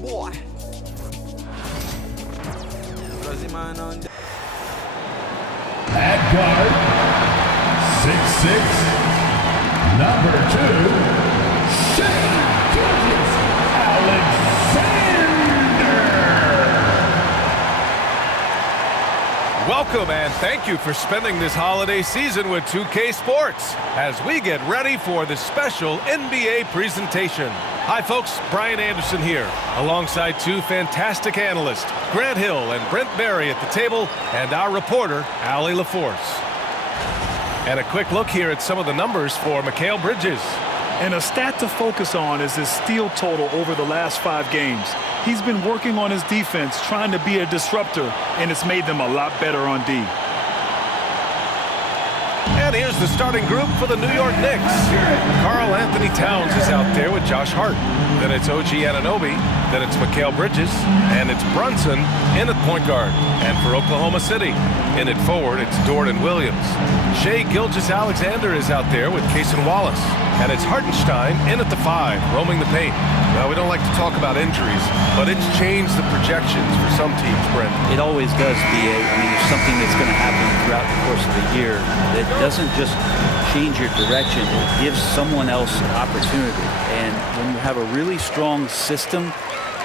Boy. At guard, 6'6", number 2, Shai Gilgeous-Alexander. Welcome and thank you for spending this holiday season with 2K Sports as we get ready for the special NBA presentation. Hi folks, Brian Anderson here, alongside two fantastic analysts, Grant Hill and Brent Berry at the table, and our reporter, Allie LaForce. And a quick look here at some of the numbers for Mikal Bridges. And a stat to focus on is his steal total over the last 5 games. He's been working on his defense, trying to be a disruptor, and it's made them a lot better on D. And here's the starting group for the New York Knicks. Karl Anthony Towns is out there with Josh Hart. Then it's OG Anunoby. Then it's Mikal Bridges. And it's Brunson in at point guard. And for Oklahoma City, in at forward, it's Dort and Williams. Shai Gilgeous-Alexander is out there with Cason Wallace. And it's Hartenstein in at the 5, roaming the paint. Well, we don't like to talk about injuries, but it's changed the projections for some teams, Brent. It always does, B.A. I mean, there's something that's going to happen throughout the course of the year that doesn't just change your direction. It gives someone else an opportunity. And when you have a really strong system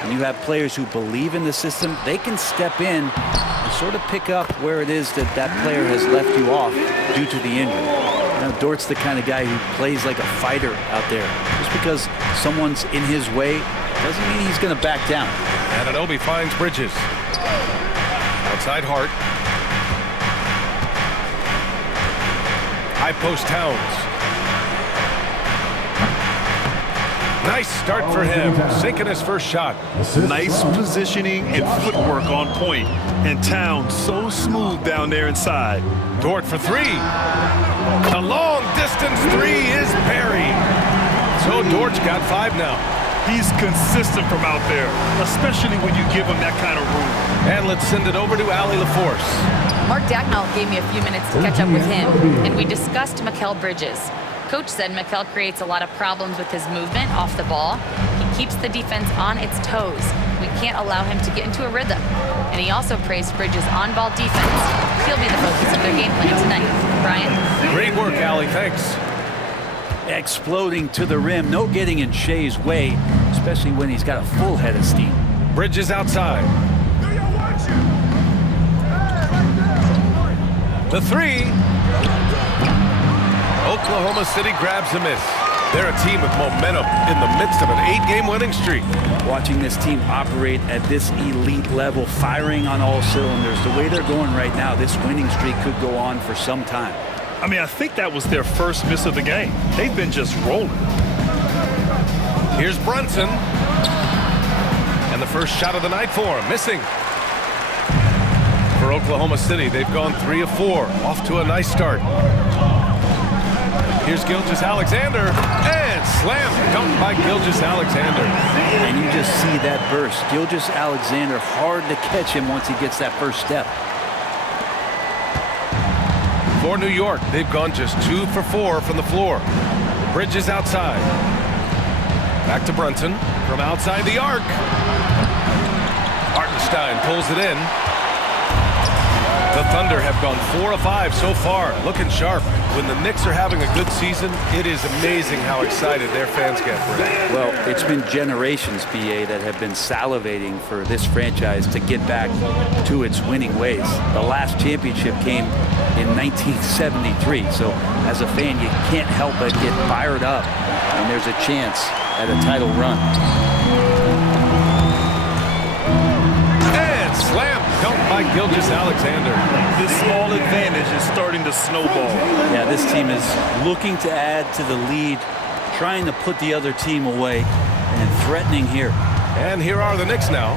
and you have players who believe in the system, they can step in and sort of pick up where it is that that player has left you off due to the injury. You know, Dort's the kind of guy who plays like a fighter out there. Just because someone's in his way doesn't mean he's going to back down. Anunoby finds Bridges. Outside Hart. High post Towns. Nice start for him, sinking his first shot. Nice positioning and footwork on point. And Towns so smooth down there inside. Dort for 3. The long distance 3 is buried. So Dort's got 5 now. He's consistent from out there, especially when you give him that kind of room. And let's send it over to Allie LaForce. Mark Dagnall gave me a few minutes to catch up with him, and we discussed Mikal Bridges. Coach said Mikal creates a lot of problems with his movement off the ball. He keeps the defense on its toes. We can't allow him to get into a rhythm. And he also praised Bridges' on-ball defense. He'll be the focus of their game plan tonight. Brian? Great work, Allie. Thanks. Exploding to the rim, no getting in Shai's way, especially when he's got a full head of steam. Bridges outside. The 3. Oklahoma City grabs a miss. They're a team with momentum in the midst of an 8-game winning streak. Watching this team operate at this elite level, firing on all cylinders, the way they're going right now, this winning streak could go on for some time. I mean, I think that was their first miss of the game. They've been just rolling. Here's Brunson. And the first shot of the night for him, missing. For Oklahoma City, they've gone 3 of 4, off to a nice start. Here's Gilgeous-Alexander, and slam dunked by Gilgeous-Alexander. And you just see that burst. Gilgeous-Alexander, hard to catch him once he gets that first step. For New York, they've gone just 2 for 4 from the floor. Bridges outside. Back to Brunson from outside the arc. Hartenstein pulls it in. The The Thunder have gone 4 of 5 so far, looking sharp. When the Knicks are having a good season, it is amazing how excited their fans get for it. Well, it's been generations, BA, that have been salivating for this franchise to get back to its winning ways. The last championship came in 1973, so as a fan, you can't help but get fired up when there's a chance at a title run. And slam dunk by Gilgeous-Alexander. This small advantage is starting to snowball. Yeah, this team is looking to add to the lead, trying to put the other team away, and threatening here. And here are the Knicks now,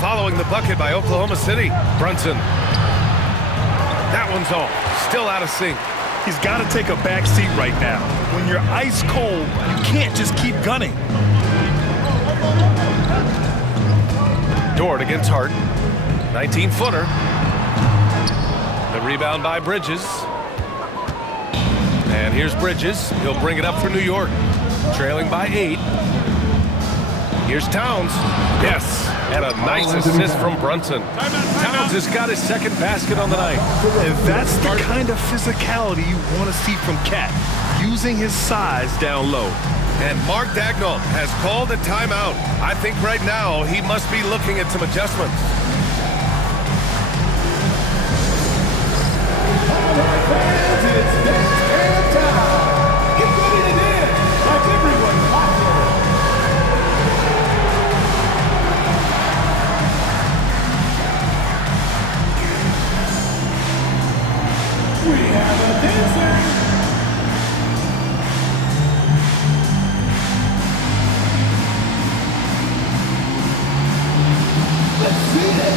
following the bucket by Oklahoma City. Brunson. That one's off. Still out of sync. He's got to take a back seat right now. When you're ice cold, you can't just keep gunning. Dort against Hart. 19-footer. The rebound by Bridges. And here's Bridges. He'll bring it up for New York. Trailing by 8. Here's Towns. Yes. And a nice assist from Brunson. Towns has got his second basket on the night. And that's the kind of physicality you want to see from Cat, using his size down low. And Mark Dagnall has called a timeout. I think right now he must be looking at some adjustments. It's dance time. Get ready to dance like everyone watching. We have a dancer. Let's see it.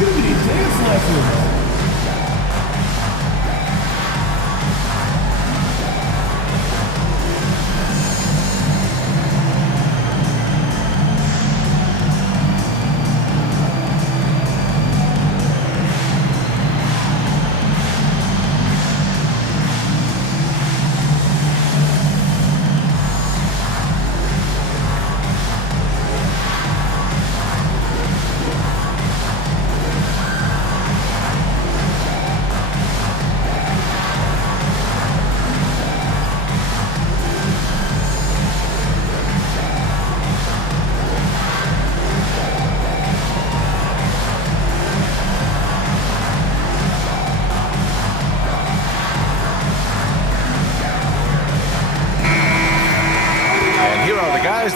You need dance lessons.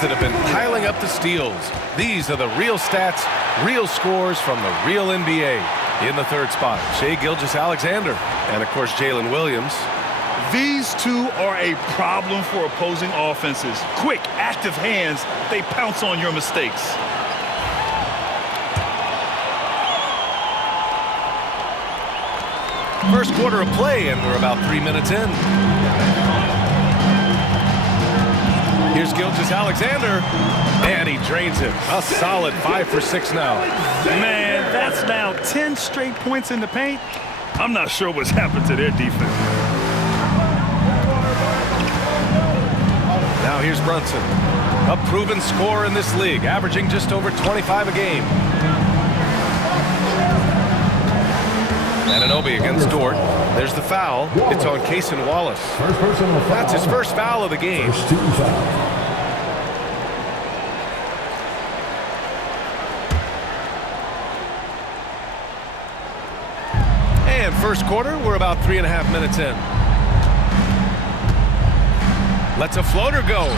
That have been piling up the steals. These are the real stats, real scores from the real NBA. In the third spot, Shai Gilgeous-Alexander, and of course Jalen Williams. These two are a problem for opposing offenses. Quick, active hands, they pounce on your mistakes. First quarter of play, and we're about 3 minutes in. Here's Gilgeous-Alexander, and he drains it. A solid 5 for 6 now. Man, that's now 10 straight points in the paint. I'm not sure what's happened to their defense. Now here's Brunson, a proven scorer in this league, averaging just over 25 a game. Anunoby against Dort. There's the foul. It's on Cason Wallace. That's his first foul of the game. And first quarter, we're about 3.5 minutes in. Lets a floater go.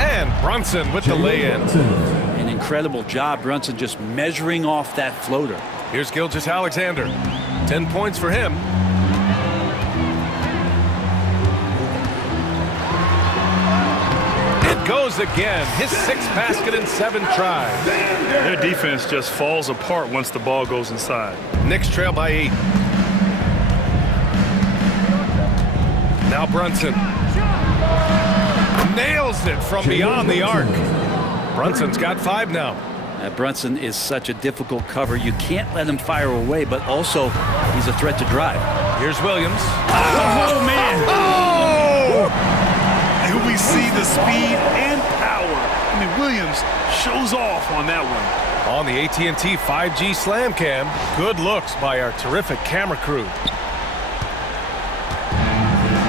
And Brunson with the lay-in. An incredible job, Brunson, just measuring off that floater. Here's Gilgeous-Alexander. 10 points for him. It goes again. His 6th basket in 7 tries. Their defense just falls apart once the ball goes inside. Knicks trail by 8. Now Brunson. Nails it from beyond the arc. Brunson's got 5 now. Brunson is such a difficult cover. You can't let him fire away, but also he's a threat to drive. Here's Williams. Oh, man. Oh! And we see the speed and power. I mean, Williams shows off on that one. On the AT&T 5G Slam Cam, good looks by our terrific camera crew.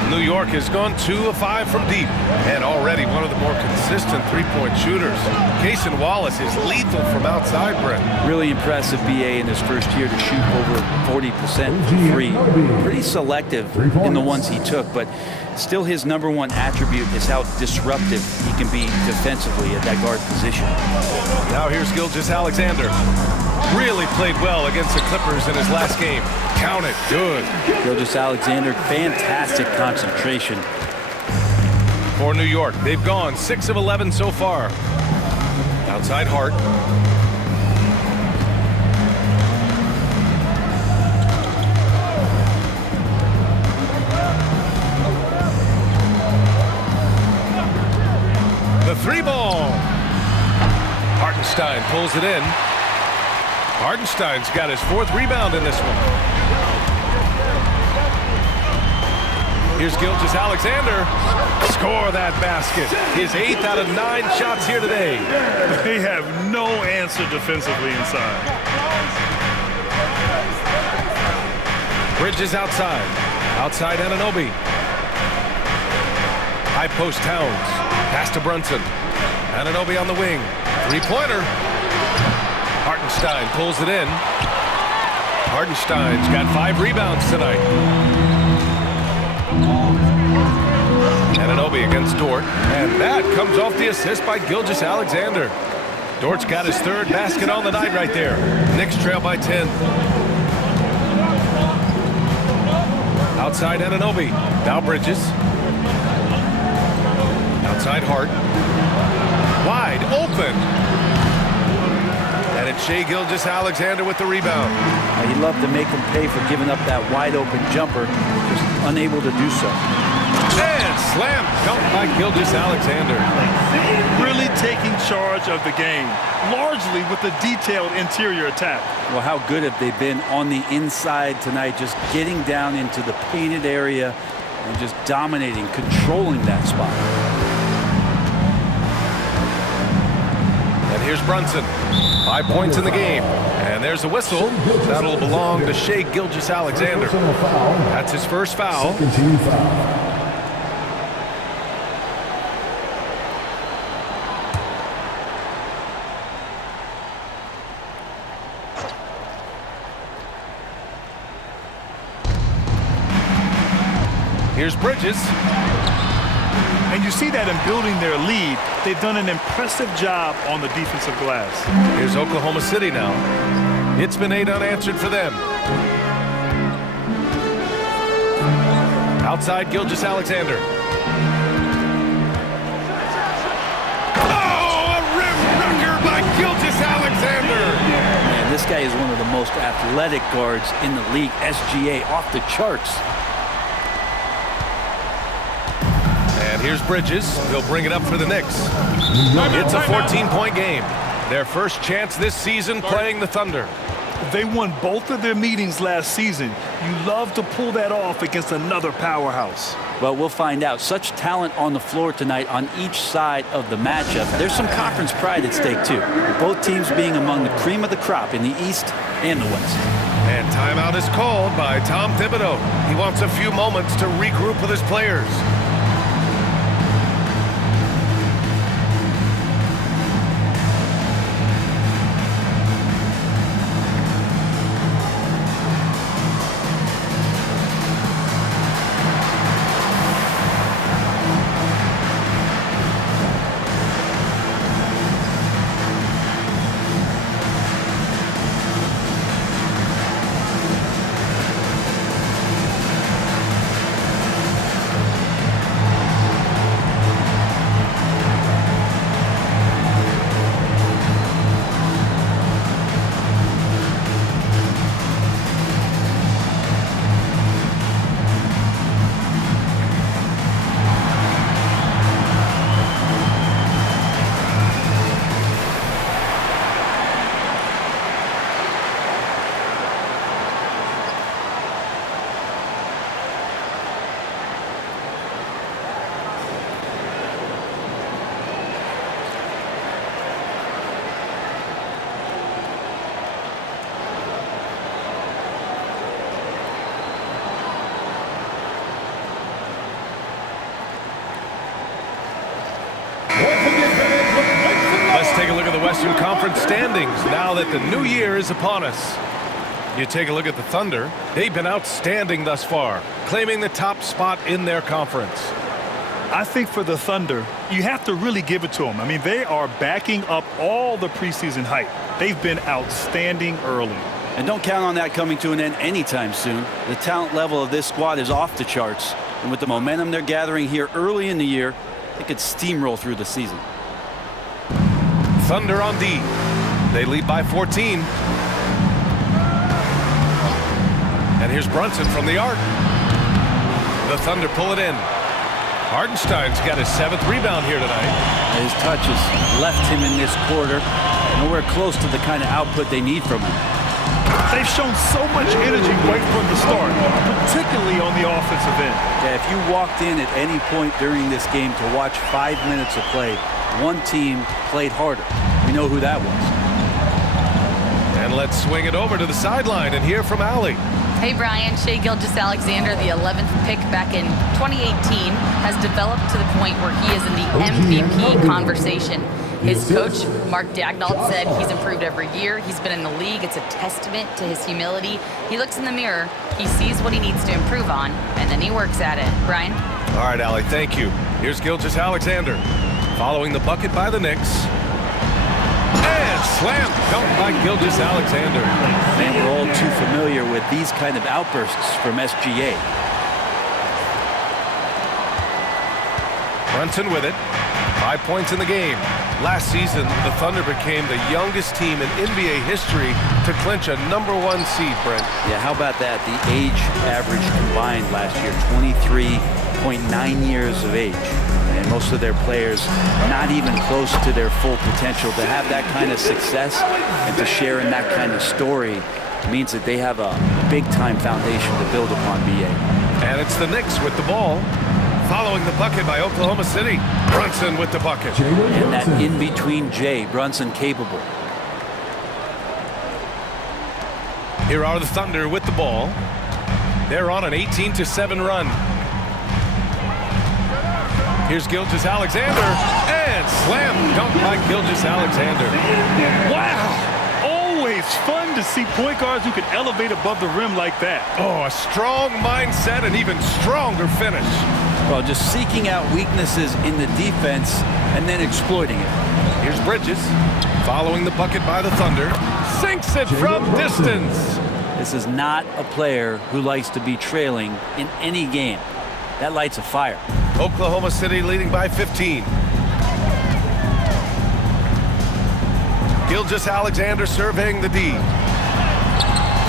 New York has gone 2 of 5 from deep and already one of the more consistent three-point shooters. Cason Wallace is lethal from outside, Brent. Really impressive BA in his first year to shoot over 40% from three. Pretty selective in the ones he took, but still his number one attribute is how disruptive he can be defensively at that guard position. Now here's Gilgeous-Alexander. Really played well against the Clippers in his last game. Count it, good. Gilgeous-Alexander, fantastic concentration. For New York, they've gone 6 of 11 so far. Outside Hart. The 3-ball. Hartenstein pulls it in. Hartenstein's got his 4th rebound in this one. Here's Gilgeous-Alexander. Score that basket. His 8th out of 9 shots here today. They have no answer defensively inside. Bridges outside. Outside Anunoby. High post Towns. Pass to Brunson. Anunoby on the wing. 3-pointer. Hartenstein pulls it in. Hartenstein's got 5 rebounds tonight. Anunoby against Dort. And that comes off the assist by Gilgeous-Alexander. Dort's got his 3rd basket on the night right there. Knicks trail by 10. Outside Anunoby. Now Bridges. Outside Hart. Wide open. And it's Shai Gilgeous-Alexander with the rebound. He'd love to make him pay for giving up that wide-open jumper, just unable to do so. And slam dunk by Gilgeous-Alexander. Really taking charge of the game, largely with a detailed interior attack. Well, how good have they been on the inside tonight, just getting down into the painted area and just dominating, controlling that spot. And here's Brunson. 5 points in the game. And there's a whistle. That'll belong to Shai Gilgeous-Alexander. That's his first foul. Here's Bridges. And you see that in building their lead, they've done an impressive job on the defensive glass. Here's Oklahoma City now. It's been 8 unanswered for them. Outside Gilgeous-Alexander. Oh, a rim wrecker by Gilgeous-Alexander. Man, this guy is one of the most athletic guards in the league. SGA off the charts. And here's Bridges. He'll bring it up for the Knicks. It's a 14-point game. Their first chance this season playing the Thunder. They won both of their meetings last season. You love to pull that off against another powerhouse. Well, we'll find out. Such talent on the floor tonight on each side of the matchup. There's some conference pride at stake, too. Both teams being among the cream of the crop in the East and the West. And timeout is called by Tom Thibodeau. He wants a few moments to regroup with his players. Let's take a look at the Western Conference standings now that the new year is upon us. You take a look at the Thunder. They've been outstanding thus far, claiming the top spot in their conference. I think for the Thunder, you have to really give it to them. I mean, they are backing up all the preseason hype. They've been outstanding early. And don't count on that coming to an end anytime soon. The talent level of this squad is off the charts. And with the momentum they're gathering here early in the year, they could steamroll through the season. Thunder on D. They lead by 14. And here's Brunson from the arc. The Thunder pull it in. Hartenstein's got his 7th rebound here tonight. His touch has left him in this quarter. Nowhere close to the kind of output they need from him. They've shown so much energy right from the start, particularly on the offensive end. Yeah, if you walked in at any point during this game to watch 5 minutes of play, one team played harder. We know who that was. And let's swing it over to the sideline and hear from Allie. Hey, Brian. Shai Gilgeous-Alexander, the 11th pick back in 2018, has developed to the point where he is in the MVP conversation. His coach, Mark Daignault, said he's improved every year. He's been in the league. It's a testament to his humility. He looks in the mirror, he sees what he needs to improve on, and then he works at it. Brian? All right, Allie, thank you. Here's Gilgeous-Alexander following the bucket by the Knicks. And slam dunk by Gilgeous-Alexander. Man, we're all too familiar with these kind of outbursts from SGA. Brunson with it. 5 points in the game. Last season, the Thunder became the youngest team in NBA history to clinch a #1 seed, Brent. Yeah, how about that? The age average combined last year, 23.9 years of age. And most of their players not even close to their full potential. To have that kind of success and to share in that kind of story means that they have a big-time foundation to build upon, BA. And it's the Knicks with the ball. Following the bucket by Oklahoma City. Brunson with the bucket. And that in-between J, Brunson capable. Here are the Thunder with the ball. They're on an 18-7 run. Here's Gilgeous-Alexander. And slam dunk by Gilgeous-Alexander. Wow! Always fun to see point guards who can elevate above the rim like that. Oh, a strong mindset and even stronger finish. Well, just seeking out weaknesses in the defense and then exploiting it. Here's Bridges following the bucket by the Thunder. Sinks it from distance. This is not a player who likes to be trailing in any game. That lights a fire. Oklahoma City leading by 15. Gilgeous-Alexander surveying the D.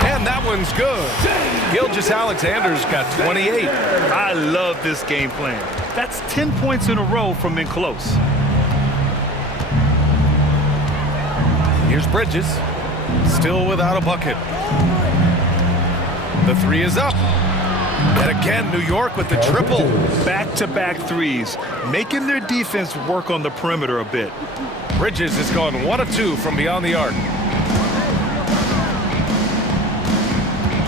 And that one's good. Gilgeous-Alexander's got 28. I love this game plan. That's 10 points in a row from in close. Here's Bridges. Still without a bucket. The three is up. And again, New York with the triple. Back-to-back threes, making their defense work on the perimeter a bit. Bridges has gone 1 of 2 from beyond the arc.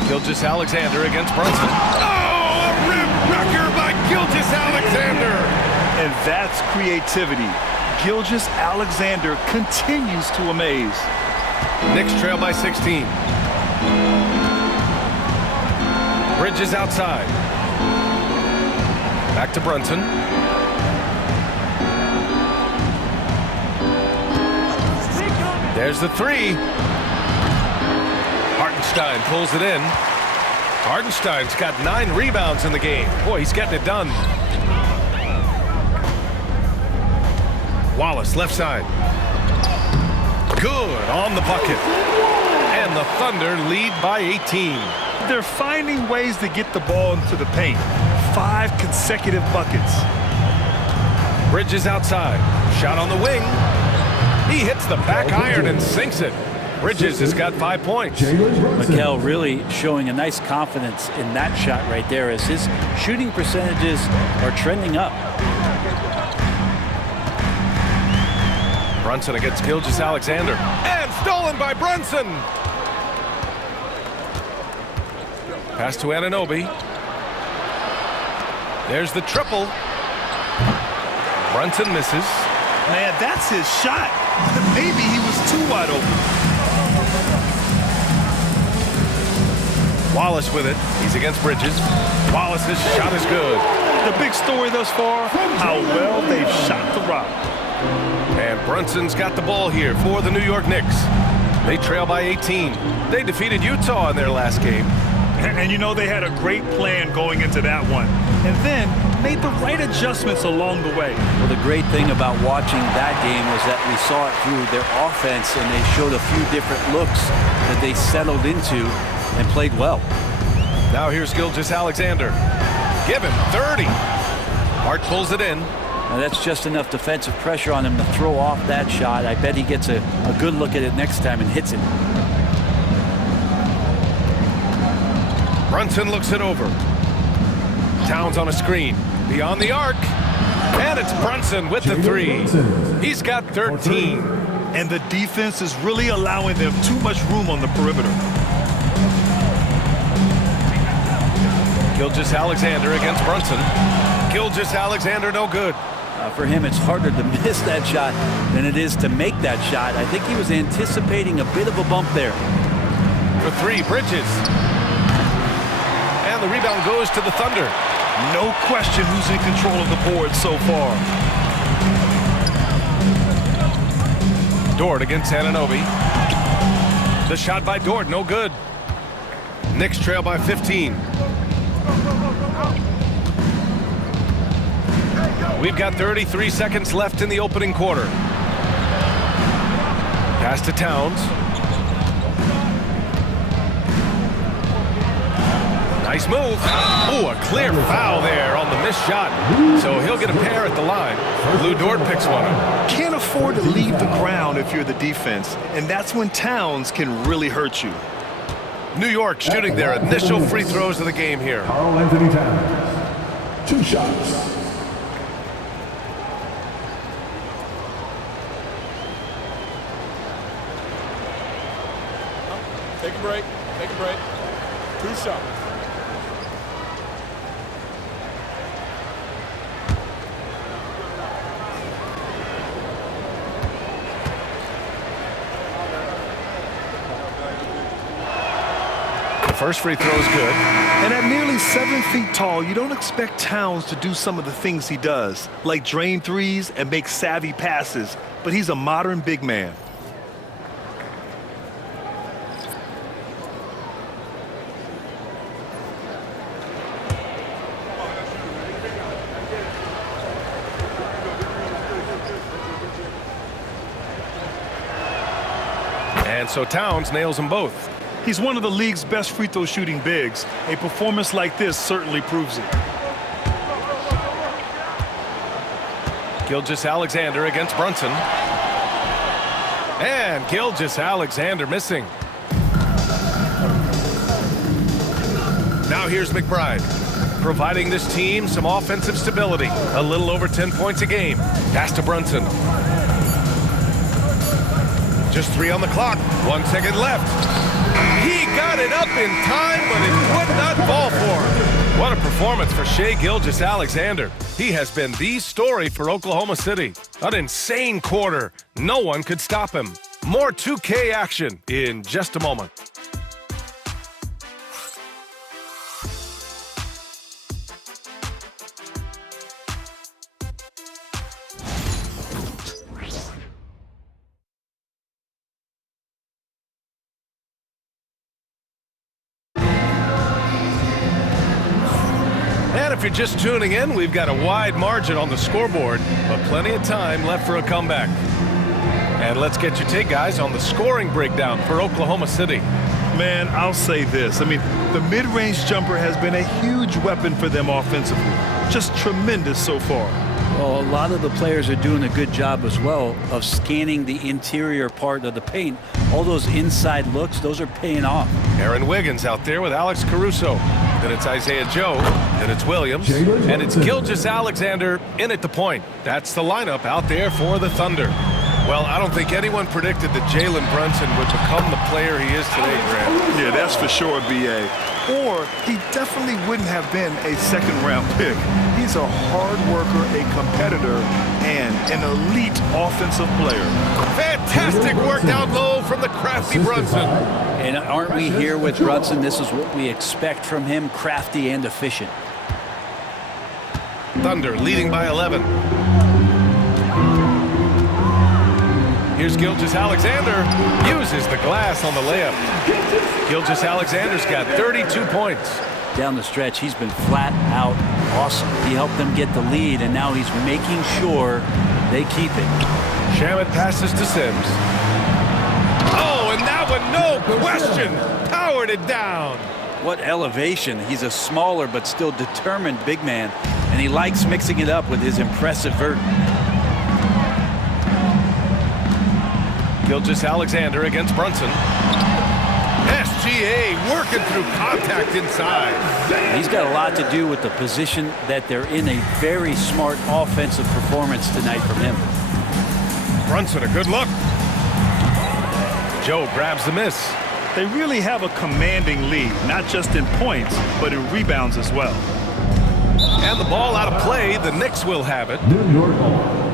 Gilgeous-Alexander against Brunson. Oh, a rim wrecker by Gilgeous-Alexander. And that's creativity. Gilgeous-Alexander continues to amaze. Knicks trail by 16. Bridges outside. Back to Brunson. There's the three. Hartenstein pulls it in. Hartenstein's got 9 rebounds in the game. Boy, he's getting it done. Wallace, left side. Good on the bucket. And the Thunder lead by 18. They're finding ways to get the ball into the paint. 5 consecutive buckets. Bridges outside. Shot on the wing. He hits the back iron and sinks it. Bridges has got 5 points. Mikel really showing a nice confidence in that shot right there as his shooting percentages are trending up. Brunson against Gilgeous-Alexander. And stolen by Brunson. Pass to Anunoby. There's the triple. Brunson misses. Man, that's his shot. Maybe he was too wide open. Wallace with it. He's against Bridges. Wallace's shot is good. The big story thus far, how well they've shot the rock. And Brunson's got the ball here for the New York Knicks. They trail by 18. They defeated Utah in their last game. And you know they had a great plan going into that one. And then made the right adjustments along the way. Well, the great thing about watching that game was that we saw it through their offense, and they showed a few different looks that they settled into and played well. Now here's Gilgeous-Alexander. Give him 30. Hart pulls it in. Now that's just enough defensive pressure on him to throw off that shot. I bet he gets a good look at it next time and hits it. Brunson looks it over. Towns on a screen. Beyond the arc. And it's Brunson with the three. He's got 13. And the defense is really allowing them too much room on the perimeter. Gilgeous-Alexander against Brunson. Gilgeous-Alexander no good. For him, it's harder to miss that shot than it is to make that shot. I think he was anticipating a bit of a bump there. For three, Bridges. And the rebound goes to the Thunder. No question who's in control of the board so far. Dort against Anunoby. The shot by Dort, no good. Knicks trail by 15. We've got 33 seconds left in the opening quarter. Pass to Towns. Nice move. Ooh, a clear foul there on the missed shot. So he'll get a pair at the line. Lou Dort picks one up. Can't afford to leave the ground if you're the defense, and that's when Towns can really hurt you. New York shooting their initial free throws of the game here. Karl Anthony Towns. 2 shots. Take a break. Take a break. 2 shots. The first free throw is good. And at nearly 7 feet tall, you don't expect Towns to do some of the things he does, like drain threes and make savvy passes, but he's a modern big man. And so Towns nails them both. He's one of the league's best free throw shooting bigs. A performance like this certainly proves it. Gilgeous-Alexander against Brunson. And Gilgeous-Alexander missing. Now here's McBride, providing this team some offensive stability. A little over 10 points a game. Pass to Brunson. Just 3 on the clock. 1 second left. He got it up in time, but it would not fall for him. What a performance for Shai Gilgeous-Alexander. He has been the story for Oklahoma City. An insane quarter. No one could stop him. More 2K action in just a moment. And if you're just tuning in, we've got a wide margin on the scoreboard, but plenty of time left for a comeback. And let's get your take, guys, on the scoring breakdown for Oklahoma City. Man, I'll say this. I mean, the mid-range jumper has been a huge weapon for them offensively. Just tremendous so far. Well, a lot of the players are doing a good job as well of scanning the interior part of the paint. All those inside looks, those are paying off. Aaron Wiggins out there with Alex Caruso. Then it's Isaiah Joe. Then it's Williams. And it's Gilgeous-Alexander in at the point. That's the lineup out there for the Thunder. Well, I don't think anyone predicted that Jalen Brunson would become the player he is today, Grant. Yeah, that's for sure, B.A. Or he definitely wouldn't have been a second-round pick. He's a hard worker, a competitor, and an elite offensive player. Fantastic work down low from the crafty Brunson. And aren't we here with Brunson? This is what we expect from him, crafty and efficient. Thunder leading by 11. Here's Gilgeous-Alexander. Uses the glass on the layup. Gilgeous-Alexander's got 32 points. Down the stretch, he's been flat out awesome. He helped them get the lead, and now he's making sure they keep it. Shamet passes to Sims. Oh, and that one, no question, powered it down. What elevation. He's a smaller but still determined big man, and he likes mixing it up with his impressive vert. Gilgeous-Alexander against Brunson. SGA working through contact inside. He's got a lot to do with the position that they're in. A very smart offensive performance tonight from him. Brunson, a good look. Joe grabs the miss. They really have a commanding lead, not just in points, but in rebounds as well. And the ball out of play. The Knicks will have it.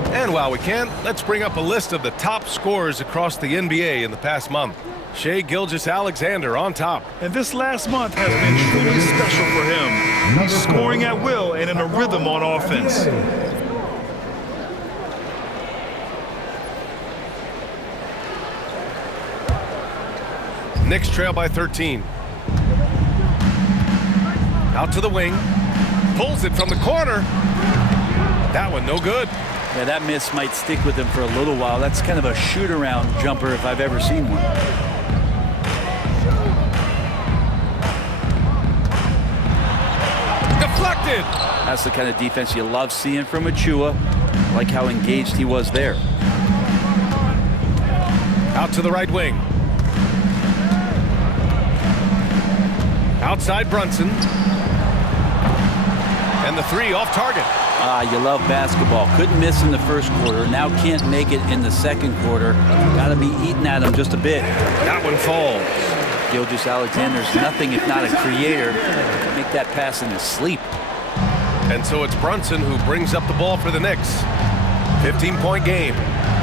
And while we can, let's bring up a list of the top scorers across the NBA in the past month. Shai Gilgeous-Alexander on top. And this last month has been truly special for him. He's scoring at will and in a rhythm on offense. Knicks trail by 13. Out to the wing. Pulls it from the corner. That one no good. Yeah, that miss might stick with him for a little while. That's kind of a shoot-around jumper if I've ever seen one. Deflected. That's the kind of defense you love seeing from Achua. Like how engaged he was there. Out to the right wing. Outside Brunson. And the three off target. You love basketball. Couldn't miss in the first quarter. Now can't make it in the second quarter. Got to be eating at him just a bit. That one falls. Gilgeous-Alexander's nothing if not a creator. Make that pass in his sleep. And so it's Brunson who brings up the ball for the Knicks. 15-point game.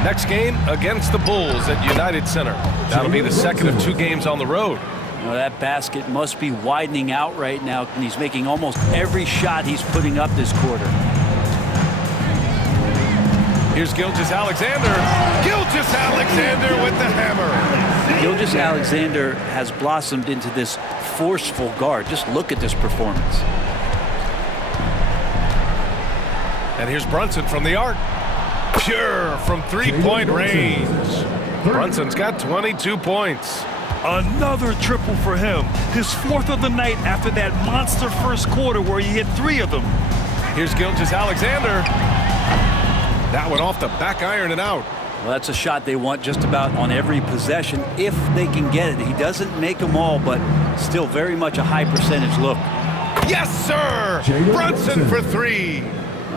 Next game against the Bulls at United Center. That'll be the second of 2 games on the road. You know, that basket must be widening out right now, and he's making almost every shot he's putting up this quarter. Here's Gilgeous-Alexander. Gilgeous-Alexander with the hammer. Gilgeous-Alexander has blossomed into this forceful guard. Just look at this performance. And here's Brunson from the arc. Pure from 3-point range. Brunson's got 22 points. Another triple for him. His 4th of the night after that monster first quarter where he hit 3 of them. Here's Gilgeous-Alexander. That one off the back iron and out. Well, that's a shot they want just about on every possession if they can get it. He doesn't make them all, but still very much a high percentage look. Yes, sir! Brunson for 3.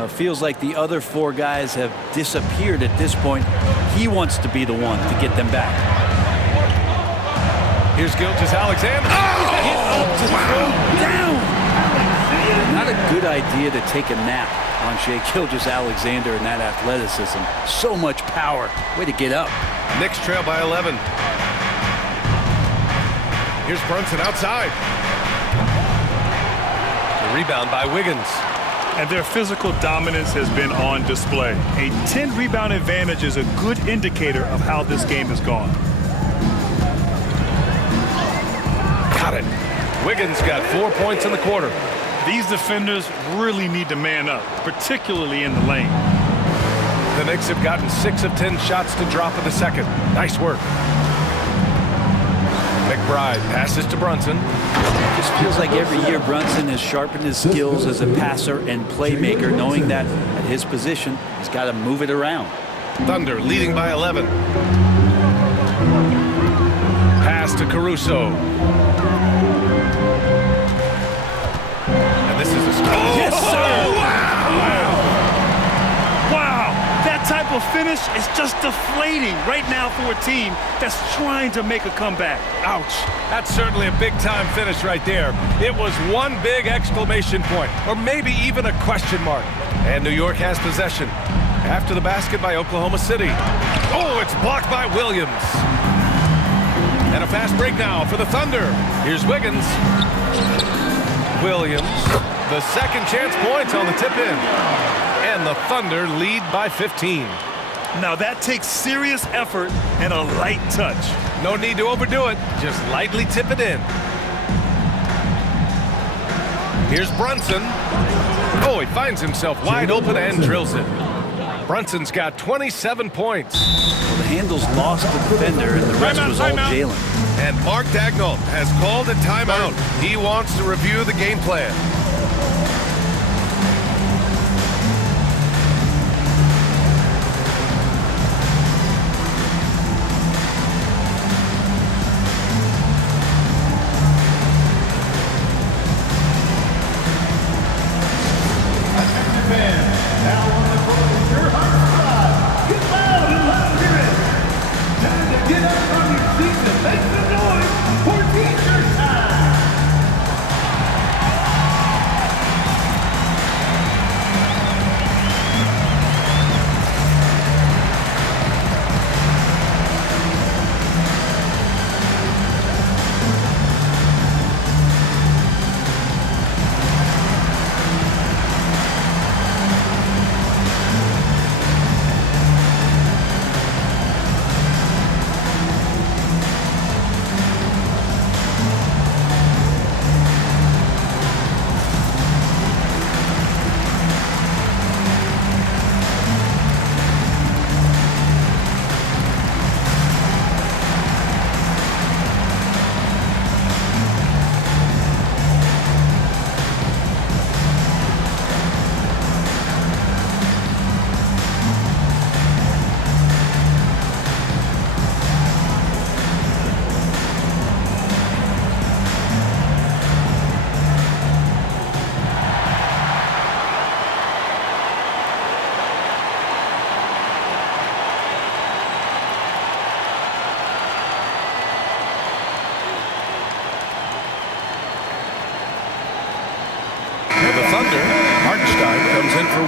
Feels like the other 4 guys have disappeared at this point. He wants to be the one to get them back. Here's Gilgeous-Alexander. Oh! Wow. Down! Not a good idea to take a nap on Shai Gilgeous-Alexander and that athleticism. So much power. Way to get up. Knicks trail by 11. Here's Brunson outside. The rebound by Wiggins. And their physical dominance has been on display. A 10-rebound advantage is a good indicator of how this game has gone. Got it. Wiggins got 4 points in the quarter. These defenders really need to man up, particularly in the lane. The Knicks have gotten 6 of 10 shots to drop in the second. Nice work. McBride passes to Brunson. It just feels like every year Brunson has sharpened his skills as a passer and playmaker, knowing that at his position, he's got to move it around. Thunder leading by 11. Pass to Caruso. And this is a... Yes, sir! Wow! Wow! That type type of finish is just deflating right now for a team that's trying to make a comeback. Ouch. That's certainly a big-time finish right there. It was one big exclamation point, or maybe even a question mark. And New York has possession. After the basket by Oklahoma City. Oh, it's blocked by Williams. And a fast break now for the Thunder. Here's Wiggins. Williams, the second chance points on the tip-in. And the Thunder lead by 15. Now that takes serious effort and a light touch. No need to overdo it. Just lightly tip it in. Here's Brunson. Oh, he finds himself wide open and drills it. Brunson's got 27 points. Well, the handles lost the defender, and the rest was all Jalen. And Mark Dagnall has called a timeout. He wants to review the game plan.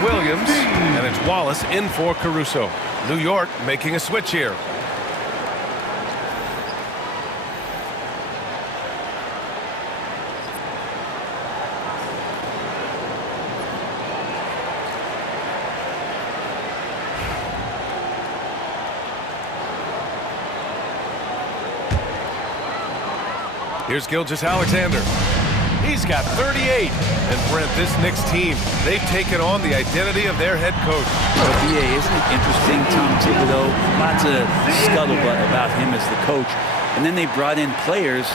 Williams, and it's Wallace in for Caruso. New York making a switch here. Here's Gilgeous-Alexander. He's got 38. And Brent, this Knicks team, they've taken on the identity of their head coach. Well, BA, isn't it interesting? Tom Thibodeau, lots of scuttlebutt about him as the coach. And then they brought in players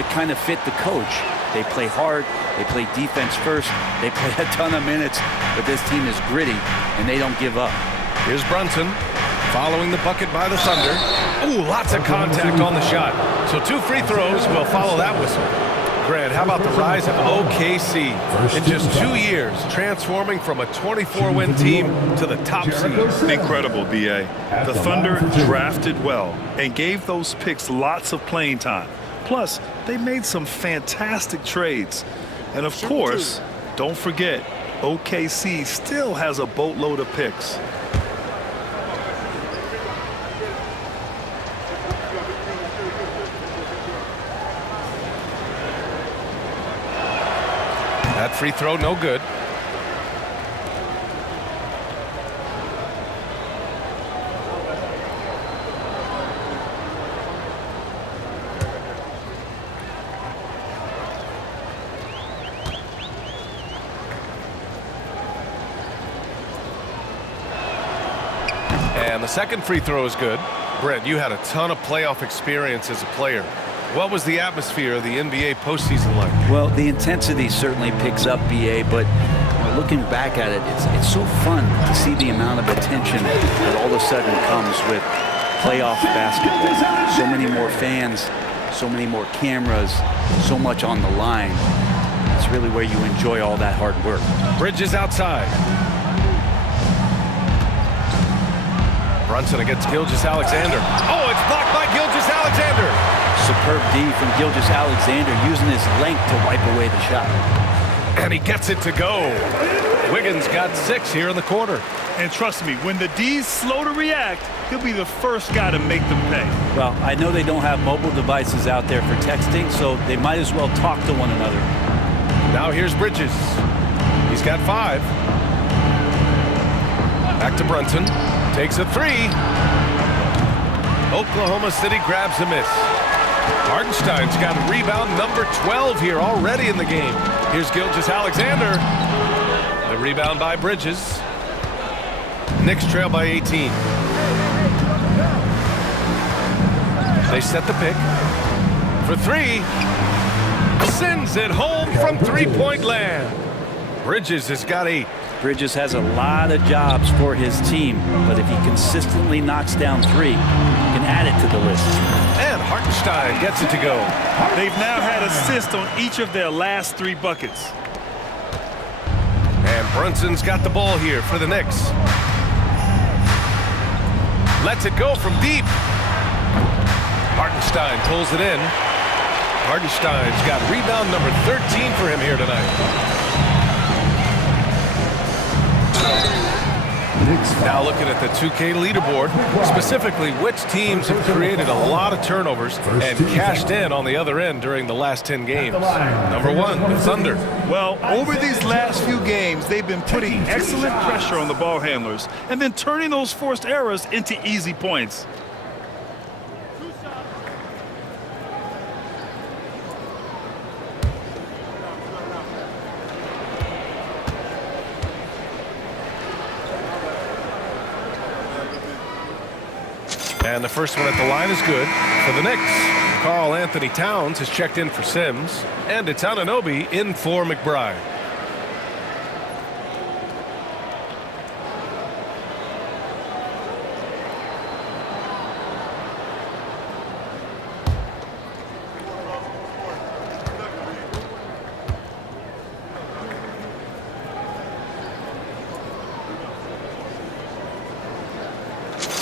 that kind of fit the coach. They play hard, they play defense first, they play a ton of minutes, but this team is gritty, and they don't give up. Here's Brunson, following the bucket by the Thunder. Ooh, lots of contact on the shot. So 2 free throws will follow that whistle. Grant, how about the rise of OKC? In just 2 years, transforming from a 24-win team to the top seed. Incredible, B.A. The Thunder drafted well and gave those picks lots of playing time. Plus, they made some fantastic trades. And of course, don't forget, OKC still has a boatload of picks. That free throw, no good. And the second free throw is good. Brent, you had a ton of playoff experience as a player. What was the atmosphere of the NBA postseason like? Well, the intensity certainly picks up, BA, but looking back at it, it's so fun to see the amount of attention that all of a sudden comes with playoff basketball. So many more fans, so many more cameras, so much on the line. It's really where you enjoy all that hard work. Bridges outside. Brunson against Gilgeous-Alexander. Oh, it's blocked by Gilgeous-Alexander. Superb D from Gilgeous-Alexander using his length to wipe away the shot. And he gets it to go. Wiggins got 6 here in the quarter. And trust me, when the D's slow to react, he'll be the first guy to make them pay. Well, I know they don't have mobile devices out there for texting, so they might as well talk to one another. Now here's Bridges. He's got 5. Back to Brunson. Takes a 3. Oklahoma City grabs a miss. Hartenstein's got rebound number 12 here already in the game. Here's Gilgeous-Alexander. The rebound by Bridges. Knicks trail by 18. They set the pick. For 3. Sends it home from three-point land. Bridges has got 8. Bridges has a lot of jobs for his team, but if he consistently knocks down 3, he can add it to the list. And Hartenstein gets it to go. They've now had assists on each of their last 3 buckets. And Brunson's got the ball here for the Knicks. Lets it go from deep. Hartenstein pulls it in. Hartenstein's got rebound number 13 for him here tonight. Now looking at the 2K leaderboard, specifically which teams have created a lot of turnovers and cashed in on the other end during the last 10 games. Number 1, the Thunder. Well, over these last few games, they've been putting excellent pressure on the ball handlers and then turning those forced errors into easy points. And the first one at the line is good for the Knicks. Karl Anthony Towns has checked in for Sims, and it's Anunoby in for McBride.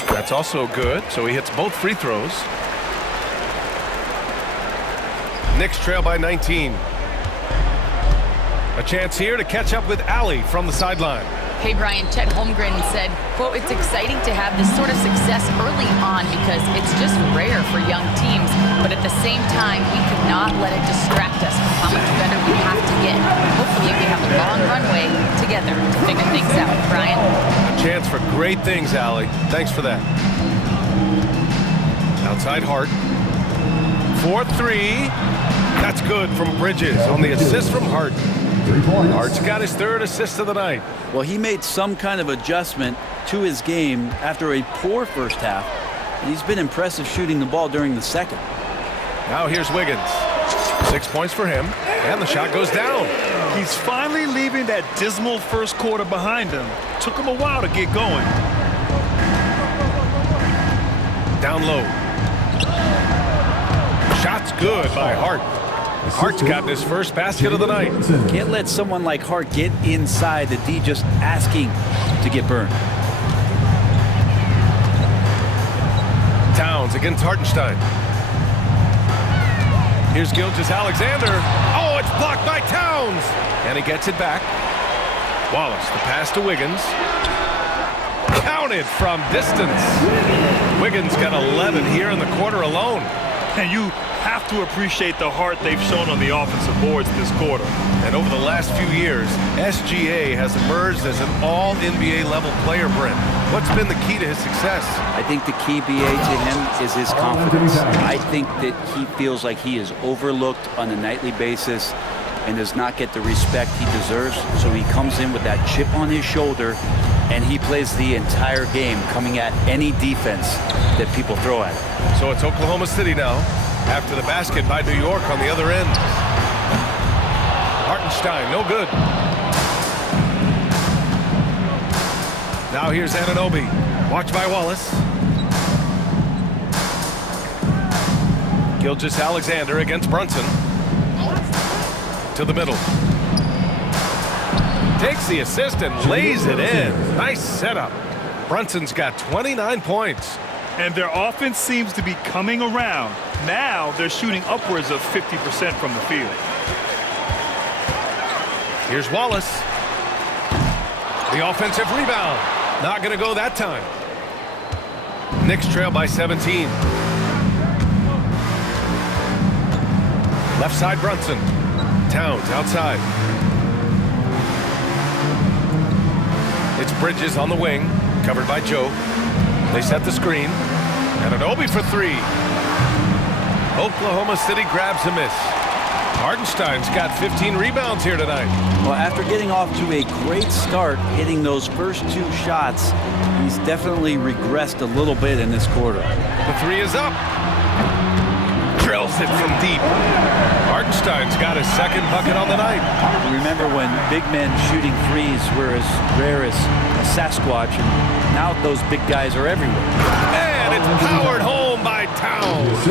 That's also good, so he hits both free throws. Knicks trail by 19. A chance here to catch up with Allie from the sideline. Hey, Brian, Chet Holmgren said, quote, "It's exciting to have this sort of success early on because it's just rare for young teams. But at the same time, we could not let it distract us from how much better we have to get. Hopefully, we have a long runway together to figure things out." Brian? A chance for great things, Allie. Thanks for that. Outside Hart. 4-3. That's good from Bridges on the assist from Hart. Hart's got his 3rd assist of the night. Well, he made some kind of adjustment to his game after a poor first half. And he's been impressive shooting the ball during the second. Now here's Wiggins. 6 points for him, and the shot goes down. He's finally leaving that dismal first quarter behind him. Took him a while to get going. Down low. Shot's good by Hart. Hart's got his first basket of the night. Can't let someone like Hart get inside the D just asking to get burned. Towns against Hartenstein. Here's Gilgeous-Alexander. Oh, it's blocked by Towns. And he gets it back. Wallace, the pass to Wiggins. Counted from distance. Wiggins got 11 here in the quarter alone. And you have to appreciate the heart they've shown on the offensive boards this quarter. And over the last few years, SGA has emerged as an all-NBA level player, Brent. What's been the key to his success? I think the key, BA, to him is his confidence. I think that he feels like he is overlooked on a nightly basis and does not get the respect he deserves. So he comes in with that chip on his shoulder, and he plays the entire game, coming at any defense that people throw at him. So it's Oklahoma City now, after the basket by New York on the other end. Hartenstein, no good. Now here's Anunoby. Watched by Wallace. Gilgeous-Alexander against Brunson. To the middle. Takes the assist and lays it in. Nice setup. Brunson's got 29 points. And their offense seems to be coming around. Now they're shooting upwards of 50% from the field. Here's Wallace. The offensive rebound. Not going to go that time. Knicks trail by 17. Left side Brunson. Towns outside. It's Bridges on the wing, covered by Joe. They set the screen. And an Obi for three. Oklahoma City grabs a miss. Hartenstein's got 15 rebounds here tonight. Well, after getting off to a great start, hitting those first 2 shots, he's definitely regressed a little bit in this quarter. The three is up. Drills it from deep. Hartenstein's got his second bucket on the night. Remember when big men shooting threes were as rare as Sasquatch, and now those big guys are everywhere. And it's powered home by Towns.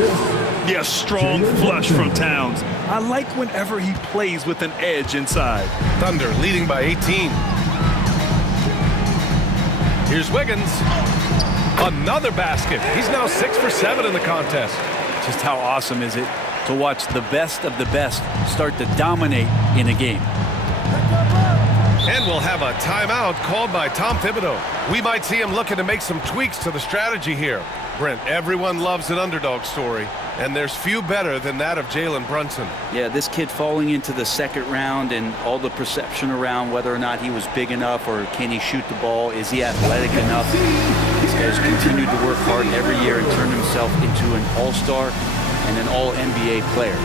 Yeah, strong flush from Towns. I like whenever he plays with an edge inside. Thunder leading by 18. Here's Wiggins. Another basket. He's now 6 for 7 in the contest. Just how awesome is it to watch the best of the best start to dominate in a game. And we'll have a timeout called by Tom Thibodeau. We might see him looking to make some tweaks to the strategy here. Brent, everyone loves an underdog story, and there's few better than that of Jalen Brunson. Yeah, this kid falling into the second round and all the perception around whether or not he was big enough or can he shoot the ball, is he athletic enough? This guy's continued to work hard every year and turned himself into an all-star and an all-NBA player.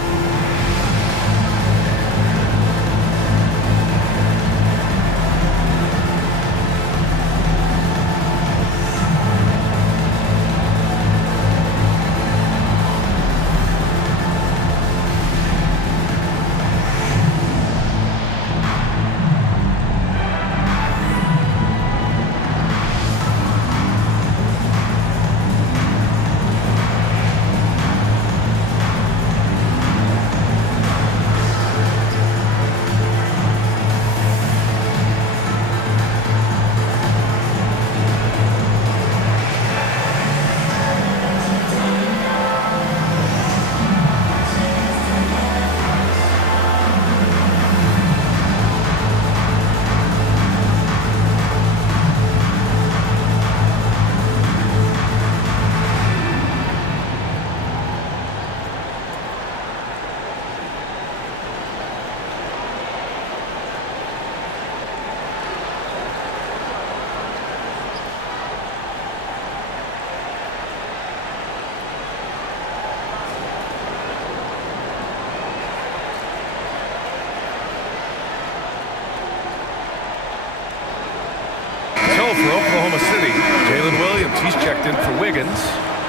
For Oklahoma City, Jalen Williams, he's checked in for Wiggins.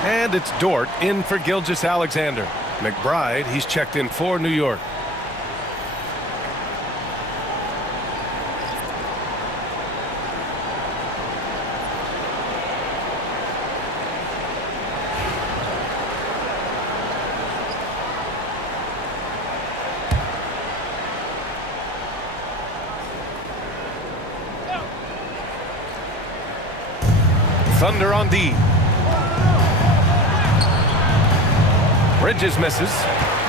And it's Dort in for Gilgeous-Alexander. McBride, he's checked in for New York. Thunder on D. Bridges misses.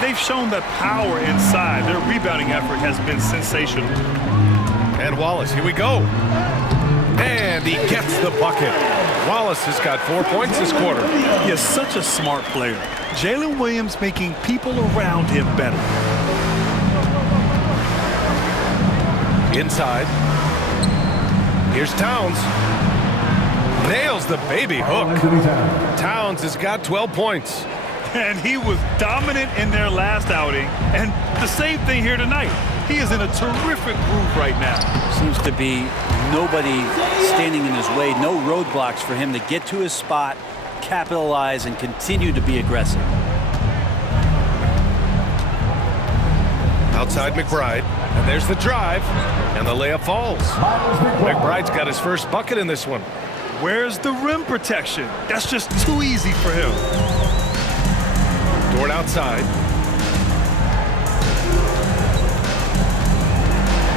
They've shown that power inside. Their rebounding effort has been sensational. And Wallace, here we go. And he gets the bucket. Wallace has got 4 points this quarter. He is such a smart player. Jalen Williams making people around him better. Inside. Here's Towns. Nails the baby hook. Towns has got 12 points. And he was dominant in their last outing. And the same thing here tonight. He is in a terrific groove right now. Seems to be nobody standing in his way, no roadblocks for him to get to his spot, capitalize, and continue to be aggressive. Outside McBride. And there's the drive. And the layup falls. McBride's got his first bucket in this one. Where's the rim protection? That's just too easy for him. Dort outside.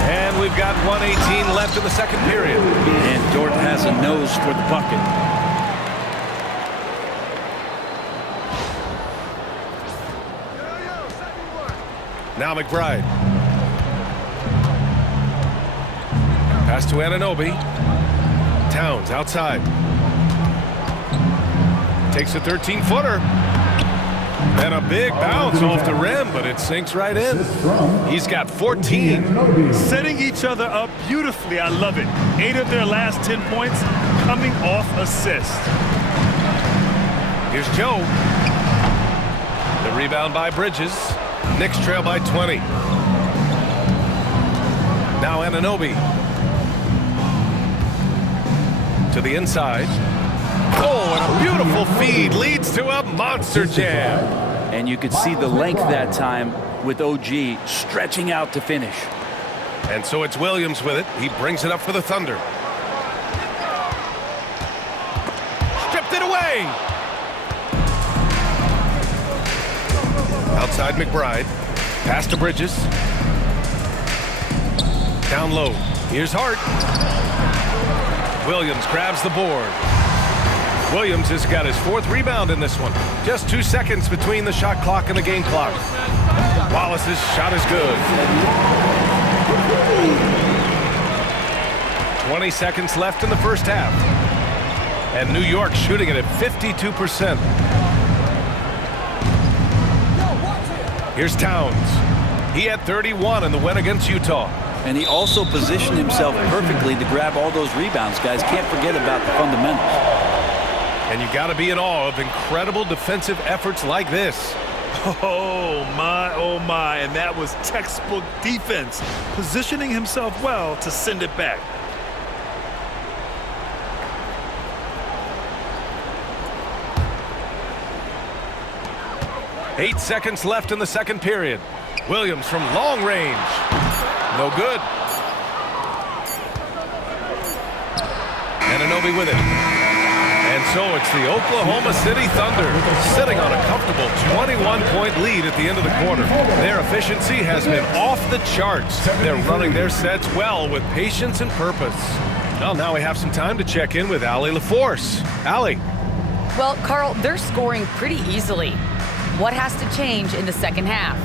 And we've got 1:18 left in the second period. And Dort has a nose for the bucket. Now McBride. Pass to Anunoby. Towns outside. Takes a 13-footer. And a big bounce off the rim, but it sinks right in. He's got 14. Setting each other up beautifully. I love it. 8 of their last 10 points coming off assist. Here's Joe. The rebound by Bridges. Knicks trail by 20. Now Anunoby. To the inside. Oh, and a beautiful feed leads to a monster jam. And you could see the length that time with OG stretching out to finish. And so it's Williams with it. He brings it up for the Thunder. Stripped it away. Outside McBride. Pass to Bridges. Down low. Here's Hart. Williams grabs the board. Williams has got his 4th rebound in this one. Just 2 seconds between the shot clock and the game clock. Wallace's shot is good. 20 seconds left in the first half. And New York shooting it at 52%. Here's Towns. He had 31 in the win against Utah. And he also positioned himself perfectly to grab all those rebounds, guys. Can't forget about the fundamentals. And you got to be in awe of incredible defensive efforts like this. Oh my, and that was textbook defense, positioning himself well to send it back. Eight seconds left in the second period. Williams from long range. No good. Anunoby with it. And so it's the Oklahoma City Thunder sitting on a comfortable 21-point lead at the end of the quarter. Their efficiency has been off the charts. They're running their sets well with patience and purpose. Well, now we have some time to check in with Allie LaForce. Allie. Well, Carl, they're scoring pretty easily. What has to change in the second half?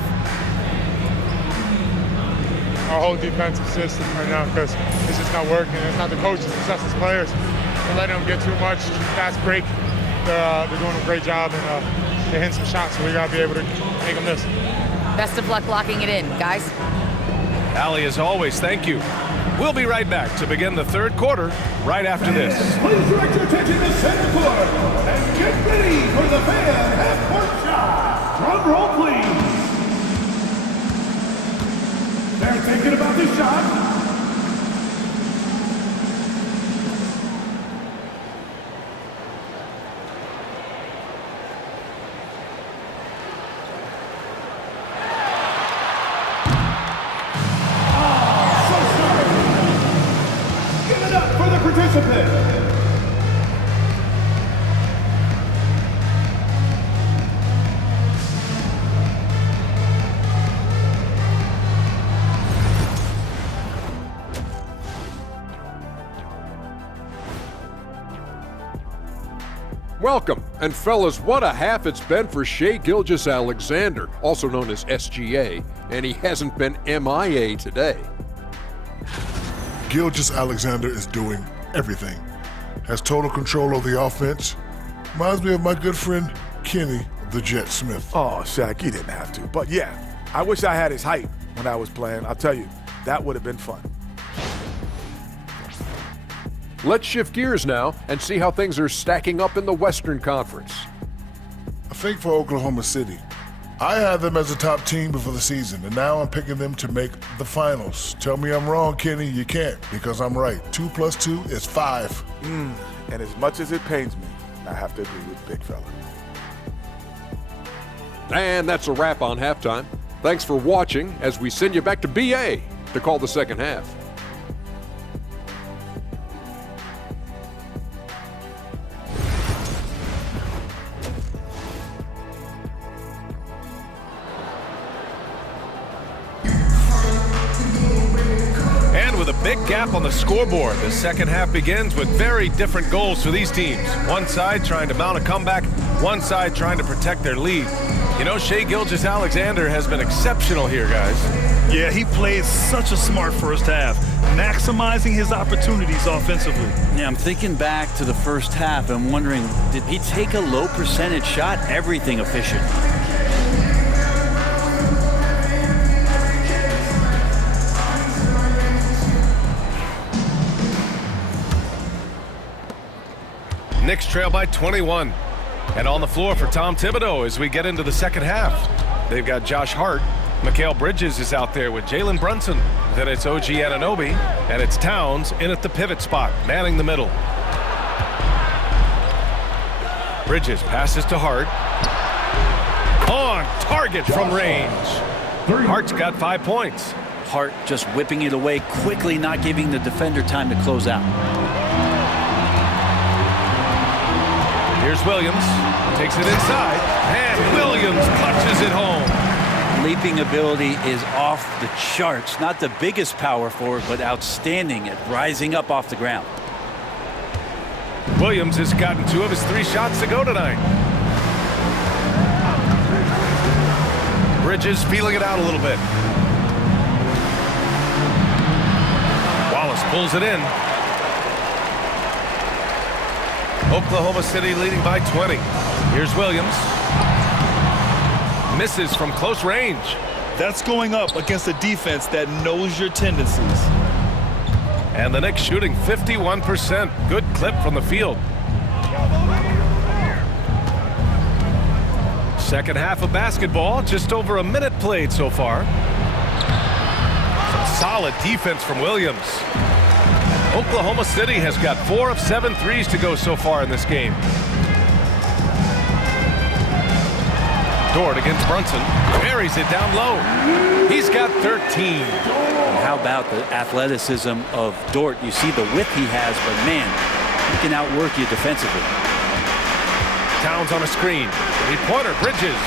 Our whole defensive system right now, because it's just not working. It's not the coaches, it's us as players. We're letting them get too much fast break. They're doing a great job, and they're hitting some shots, so we got to be able to make them miss. Best of luck locking it in, guys. Allie, as always, thank you. We'll be right back to begin the third quarter right after this. Please direct your attention to center court and get ready for the fan half-court shot. Drum roll, please. They're thinking about the shot. Welcome, and fellas, what a half it's been for Shai Gilgeous-Alexander, also known as SGA, and he hasn't been MIA today. Gilgeous-Alexander is doing everything. Has total control of the offense. Reminds me of my good friend Kenny the Jet Smith. Oh, Shaq, you didn't have to. But yeah, I wish I had his height when I was playing. I'll tell you, that would have been fun. Let's shift gears now and see how things are stacking up in the Western Conference. I think for Oklahoma City, I had them as a top team before the season, and now I'm picking them to make the finals. Tell me I'm wrong, Kenny. You can't, because I'm right. 2 + 2 is 5. And as much as it pains me, I have to agree with Big Fella. And that's a wrap on halftime. Thanks for watching as we send you back to BA to call the second half. big gap on the scoreboard. The second half begins with very different goals for these teams. One side trying to mount a comeback, one side trying to protect their lead. You know, Shai Gilgeous-Alexander has been exceptional here, guys. Yeah, he played such a smart first half, maximizing his opportunities offensively. Yeah, I'm thinking back to the first half and wondering, did he take a low percentage shot? Everything efficient. Knicks trail by 21. And on the floor for Tom Thibodeau as we get into the second half. They've got Josh Hart. Mikal Bridges is out there with Jalen Brunson. Then it's OG Anunoby. And it's Towns in at the pivot spot, manning the middle. Bridges passes to Hart. On target from range. Hart's got 5 points. Hart just whipping it away quickly, not giving the defender time to close out. Here's Williams, takes it inside, and Williams clutches it home. Leaping ability is off the charts. Not the biggest power forward, but outstanding at rising up off the ground. Williams has gotten 2 of his 3 shots to go tonight. Bridges feeling it out a little bit. Wallace pulls it in. Oklahoma City leading by 20. Here's Williams. Misses from close range. That's going up against a defense that knows your tendencies. And the Knicks shooting 51%. Good clip from the field. Second half of basketball, just over a minute played so far. Some solid defense from Williams. Oklahoma City has got 4 of 7 threes to go so far in this game. Dort against Brunson. Buries it down low. He's got 13. And how about the athleticism of Dort? You see the width he has, but man, he can outwork you defensively. Towns on a screen. Three-pointer, Bridges.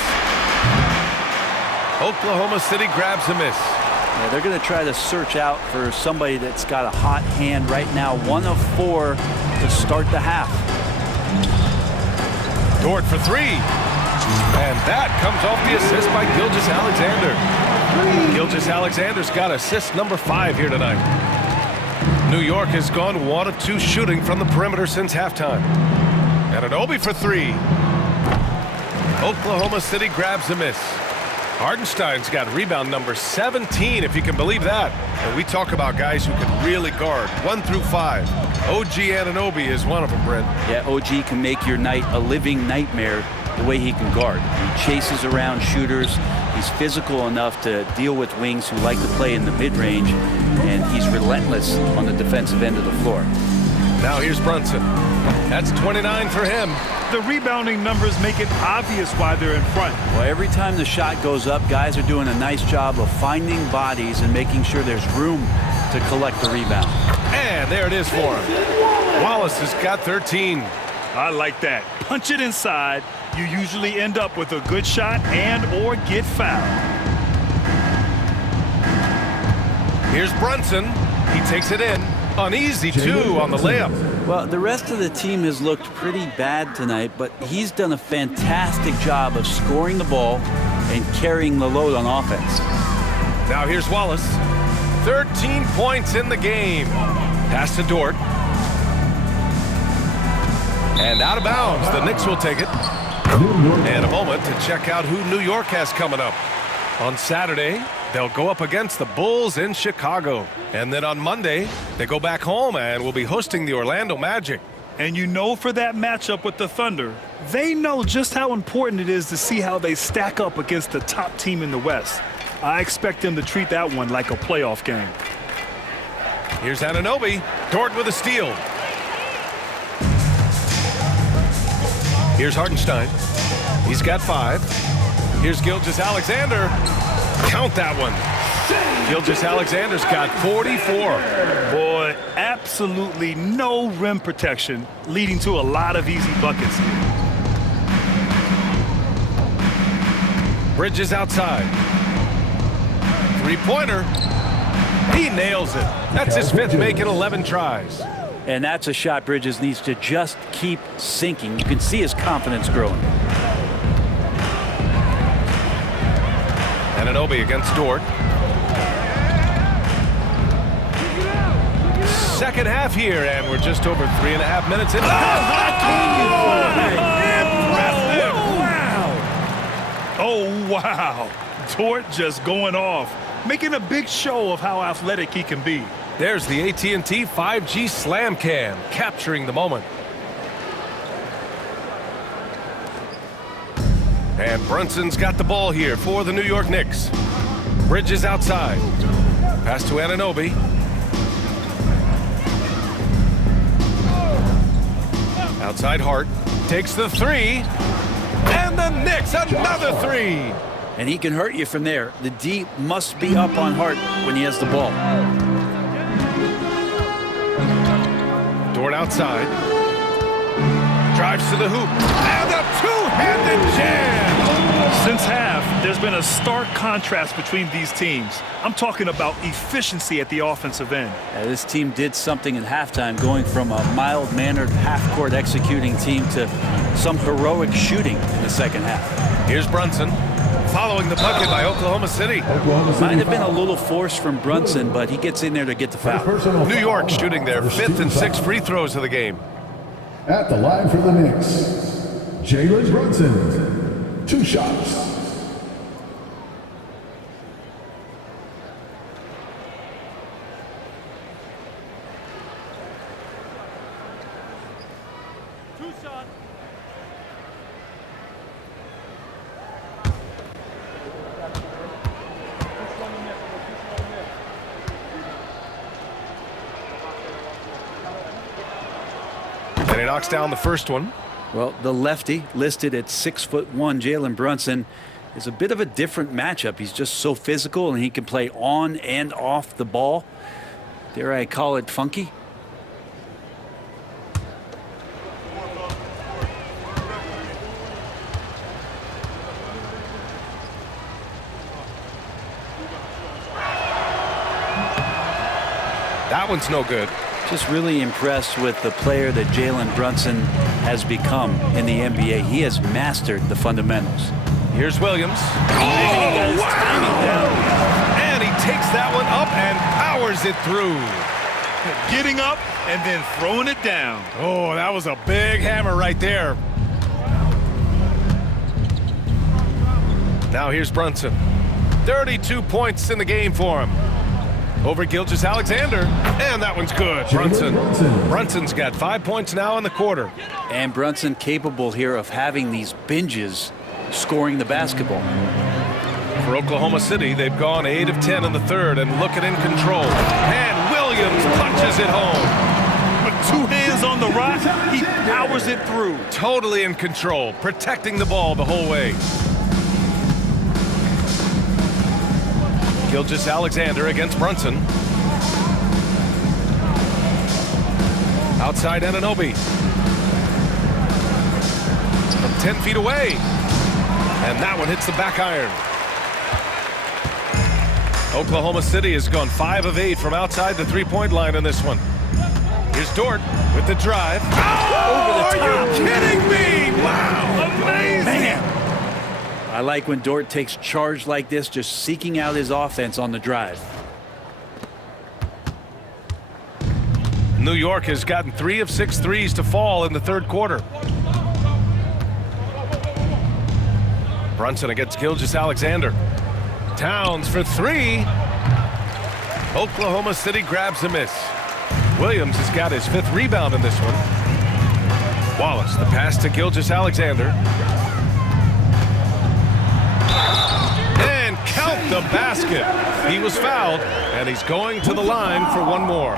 Oklahoma City grabs a miss. Yeah, they're going to try to search out for somebody that's got a hot hand right now. 1 of 4 to start the half. Dort for 3. And that comes off the assist by Gilgeous-Alexander. Gilgeous-Alexander's got assist number 5 here tonight. New York has gone 1 of 2 shooting from the perimeter since halftime. Anunoby for 3. Oklahoma City grabs a miss. Hartenstein's got rebound number 17, if you can believe that. And we talk about guys who can really guard 1 through 5. OG Anunoby is one of them, Brent. Yeah, OG can make your night a living nightmare the way he can guard. He chases around shooters. He's physical enough to deal with wings who like to play in the mid-range, and he's relentless on the defensive end of the floor. Now here's Brunson. That's 29 for him. The rebounding numbers make it obvious why they're in front. Well, every time the shot goes up, guys are doing a nice job of finding bodies and making sure there's room to collect the rebound. And there it is for him. Wallace has got 13. I like that. Punch it inside. You usually end up with a good shot and or get fouled. Here's Brunson. He takes it in. An easy 2 on the layup. Well, the rest of the team has looked pretty bad tonight, but he's done a fantastic job of scoring the ball and carrying the load on offense. Now here's Wallace. 13 points in the game. Pass to Dort. And out of bounds. The Knicks will take it. And a moment to check out who New York has coming up. On Saturday, they'll go up against the Bulls in Chicago. And then on Monday, they go back home and will be hosting the Orlando Magic. And you know, for that matchup with the Thunder, they know just how important it is to see how they stack up against the top team in the West. I expect them to treat that one like a playoff game. Here's Anunoby. Dort with a steal. Here's Hartenstein. He's got 5. Here's Gilgeous-Alexander. Count that one. Gilgeous-Alexander's got 44. Boy, absolutely no rim protection, leading to a lot of easy buckets here. Bridges outside. Three-pointer. He nails it. That's his 5th make in 11 tries. And that's a shot Bridges needs to just keep sinking. You can see his confidence growing. Anunoby against Dort. Second half here, and we're just over 3.5 minutes in. Impressive! Wow! Oh, wow. Dort just going off, making a big show of how athletic he can be. There's the AT&T 5G Slam Cam, capturing the moment. And Brunson's got the ball here for the New York Knicks. Bridges outside. Pass to Anunoby. Outside Hart. Takes the 3. And the Knicks, another 3. And he can hurt you from there. The D must be up on Hart when he has the ball. Dort outside. Drives to the hoop. And a two-handed jam! Since half, there's been a stark contrast between these teams. I'm talking about efficiency at the offensive end. This team did something in halftime, going from a mild-mannered half-court executing team to some heroic shooting in the second half. Here's Brunson. Following the bucket by Oklahoma City. Might have been a little force from Brunson, but he gets in there to get the foul. New York shooting their 5th and 6th free throws of the game. At the line for the Knicks, Jalen Brunson. 2 shots. And he knocks down the first one. Well, the lefty, listed at 6'1", Jalen Brunson, is a bit of a different matchup. He's just so physical, and he can play on and off the ball. Dare I call it funky? That one's no good. Just really impressed with the player that Jalen Brunson has become in the NBA. He has mastered the fundamentals. Here's Williams. Oh, wow! And he takes that one up and powers it through. Getting up and then throwing it down. Oh, that was a big hammer right there. Now here's Brunson. 32 points in the game for him. Over Gilgeous-Alexander, and that one's good. Brunson's got 5 points now in the quarter. And Brunson capable here of having these binges, scoring the basketball. For Oklahoma City, they've gone 8 of 10 in the third and looking in control. And Williams punches it home. With 2 hands on the rock, he powers it through. Totally in control, protecting the ball the whole way. Gilgeous-Alexander against Brunson. Outside Anunoby. From 10 feet away. And that one hits the back iron. Oklahoma City has gone 5 of 8 from outside the three-point line in this one. Here's Dort with the drive. Oh, are you kidding me? Wow, amazing. Man. I like when Dort takes charge like this, just seeking out his offense on the drive. New York has gotten 3 of 6 threes to fall in the third quarter. Brunson against Gilgeous-Alexander. Towns for 3. Oklahoma City grabs a miss. Williams has got his 5th rebound in this one. Wallace, the pass to Gilgeous-Alexander. And count the basket. He was fouled, and he's going to the line for one more.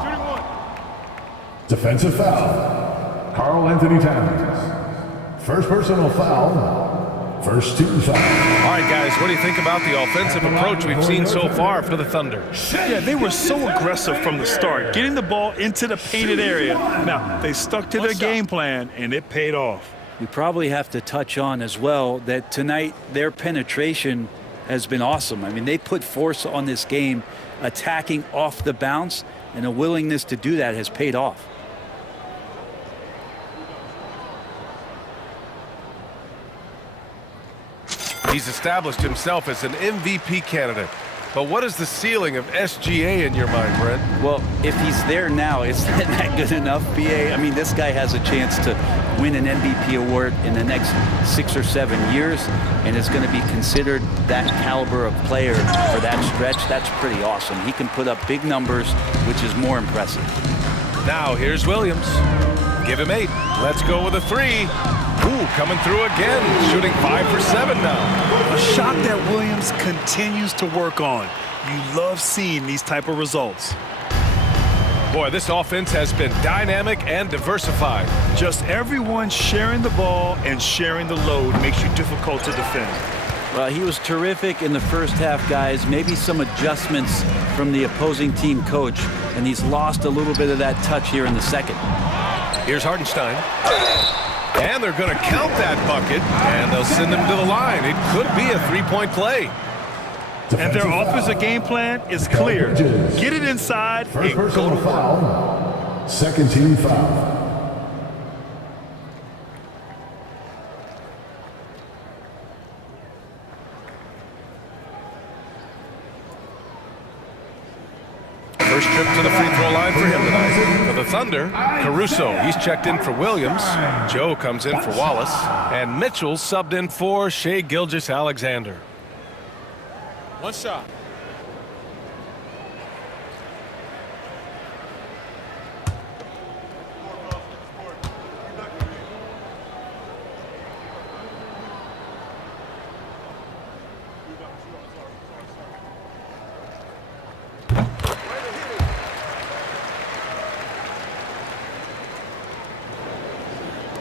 Defensive foul. Karl Anthony Towns. First personal foul. First 2 fouls. All right, guys, what do you think about the offensive approach we've seen so far for the Thunder? Yeah, they were so aggressive from the start, getting the ball into the painted area. Now, they stuck to their game plan, and it paid off. We probably have to touch on as well that tonight their penetration has been awesome. I mean, they put force on this game attacking off the bounce, and a willingness to do that has paid off. He's established himself as an MVP candidate. But what is the ceiling of SGA in your mind, Brent? Well, if he's there now, is that good enough, BA? I mean, this guy has a chance to win an MVP award in the next 6 or 7 years, and is going to be considered that caliber of player for that stretch. That's pretty awesome. He can put up big numbers, which is more impressive. Now here's Williams. Give him 8. Let's go with a 3. Ooh, coming through again, shooting 5 for 7 now. A shot that Williams continues to work on. You love seeing these type of results. Boy, this offense has been dynamic and diversified. Just everyone sharing the ball and sharing the load makes you difficult to defend. Well, he was terrific in the first half, guys. Maybe some adjustments from the opposing team coach, and he's lost a little bit of that touch here in the second. Here's Hartenstein. And they're going to count that bucket, and they'll send him to the line. It could be a 3-point play. And their offensive game plan is clear. Get it inside and go to work. Second team foul. First trip to the free throw line for him tonight. For the Thunder, Caruso, he's checked in for Williams. Joe comes in for Wallace. And Mitchell subbed in for Shai Gilgeous-Alexander. One shot.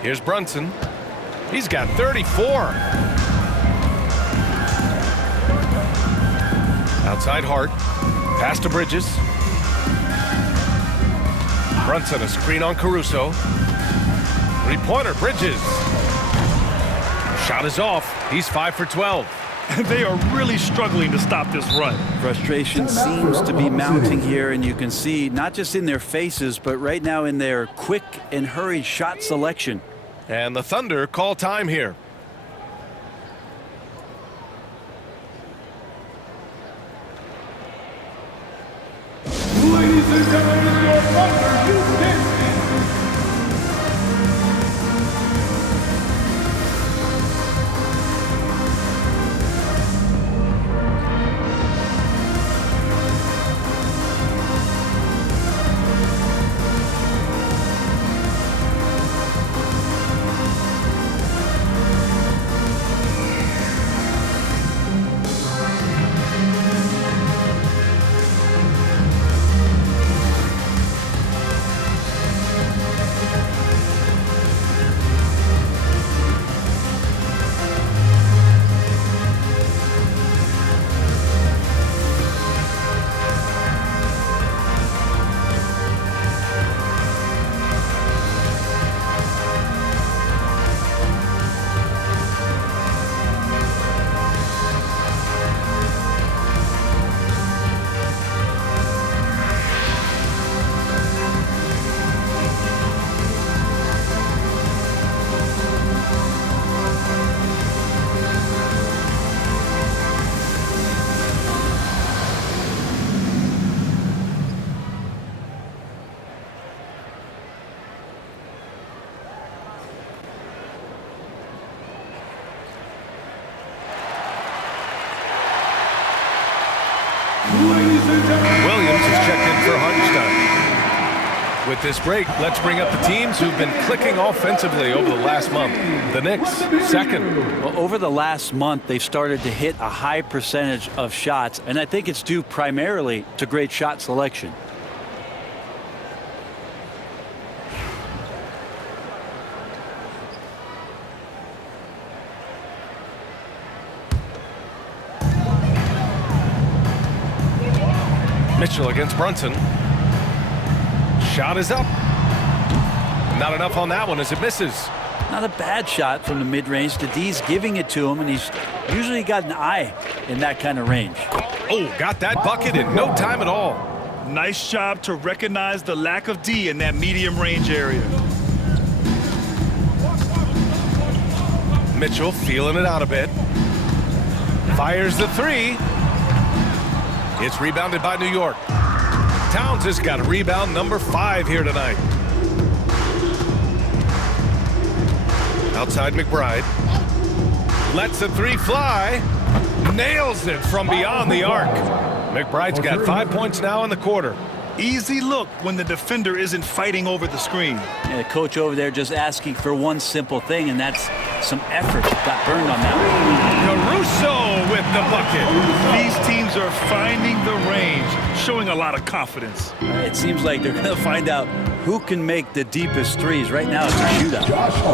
Here's Brunson. He's got 34. Outside Hart. Pass to Bridges. Brunson, a screen on Caruso. Three-pointer, Bridges. Shot is off. He's 5 for 12. They are really struggling to stop this run. Frustration seems to be mounting here, and you can see not just in their faces, but right now in their quick and hurried shot selection. And the Thunder call time here. Ladies and gentlemen, your Thunder Houston. Williams is checked in for Hartenstein. With this break, let's bring up the teams who've been clicking offensively over the last month. The Knicks, second. Well, over the last month, they've started to hit a high percentage of shots, and I think it's due primarily to great shot selection. Mitchell against Brunson. Shot is up. Not enough on that one as it misses. Not a bad shot from the mid-range. The D's giving it to him, and he's usually got an eye in that kind of range. Oh, got that bucket in no time at all. Nice job to recognize the lack of D in that medium range area. Mitchell feeling it out a bit. Fires the three. It's rebounded by New York. Towns has got a rebound number 5 here tonight. Outside McBride. Lets the three fly. Nails it from beyond the arc. McBride's got 5 points now in the quarter. Easy look when the defender isn't fighting over the screen. Yeah, the coach over there just asking for one simple thing, and that's some effort. Got burned on that one. Caruso with the bucket. These teams are finding the range, showing a lot of confidence. It seems like they're going to find out who can make the deepest threes. Right now, it's a shootout.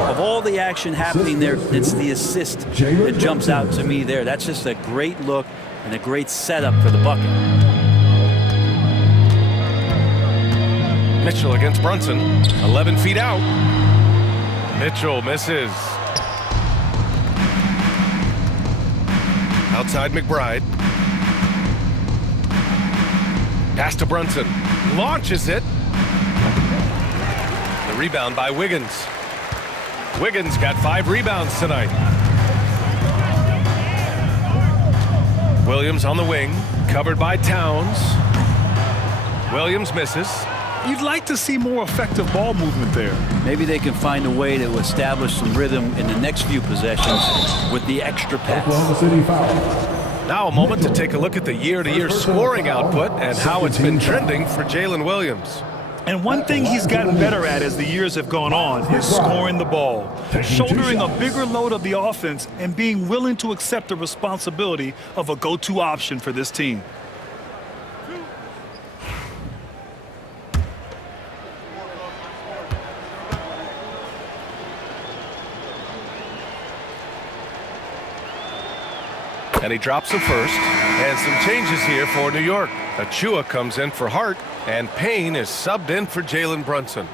Of all the action happening there, it's the assist that jumps out to me there. That's just a great look and a great setup for the bucket. Mitchell against Brunson. 11 feet out. Mitchell misses. Outside McBride. Pass to Brunson. Launches it. The rebound by Wiggins. Wiggins got 5 rebounds tonight. Williams on the wing. Covered by Towns. Williams misses. You'd like to see more effective ball movement there. Maybe they can find a way to establish some rhythm in the next few possessions with the extra pass. Now a moment to take a look at the year-to-year scoring output and how it's been trending for Jalen Williams. And one thing he's gotten better at as the years have gone on is scoring the ball, shouldering a bigger load of the offense and being willing to accept the responsibility of a go-to option for this team. And he drops the first. And some changes here for New York. Achua comes in for Hart, and Payne is subbed in for Jalen Brunson.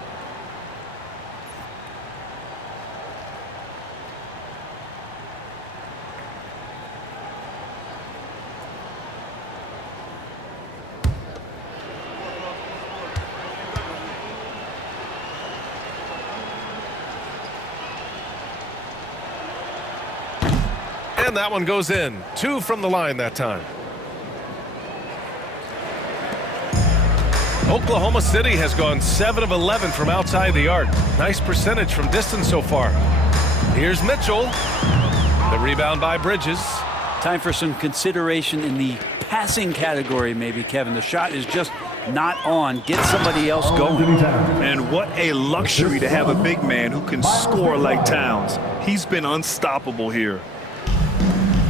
And that one goes in. 2 from the line that time. Oklahoma City has gone 7 of 11 from outside the arc. Nice percentage from distance so far. Here's Mitchell. The rebound by Bridges. Time for some consideration in the passing category, maybe, Kevin. The shot is just not on. Get somebody else going. And what a luxury to have a big man who can score like Towns. He's been unstoppable here.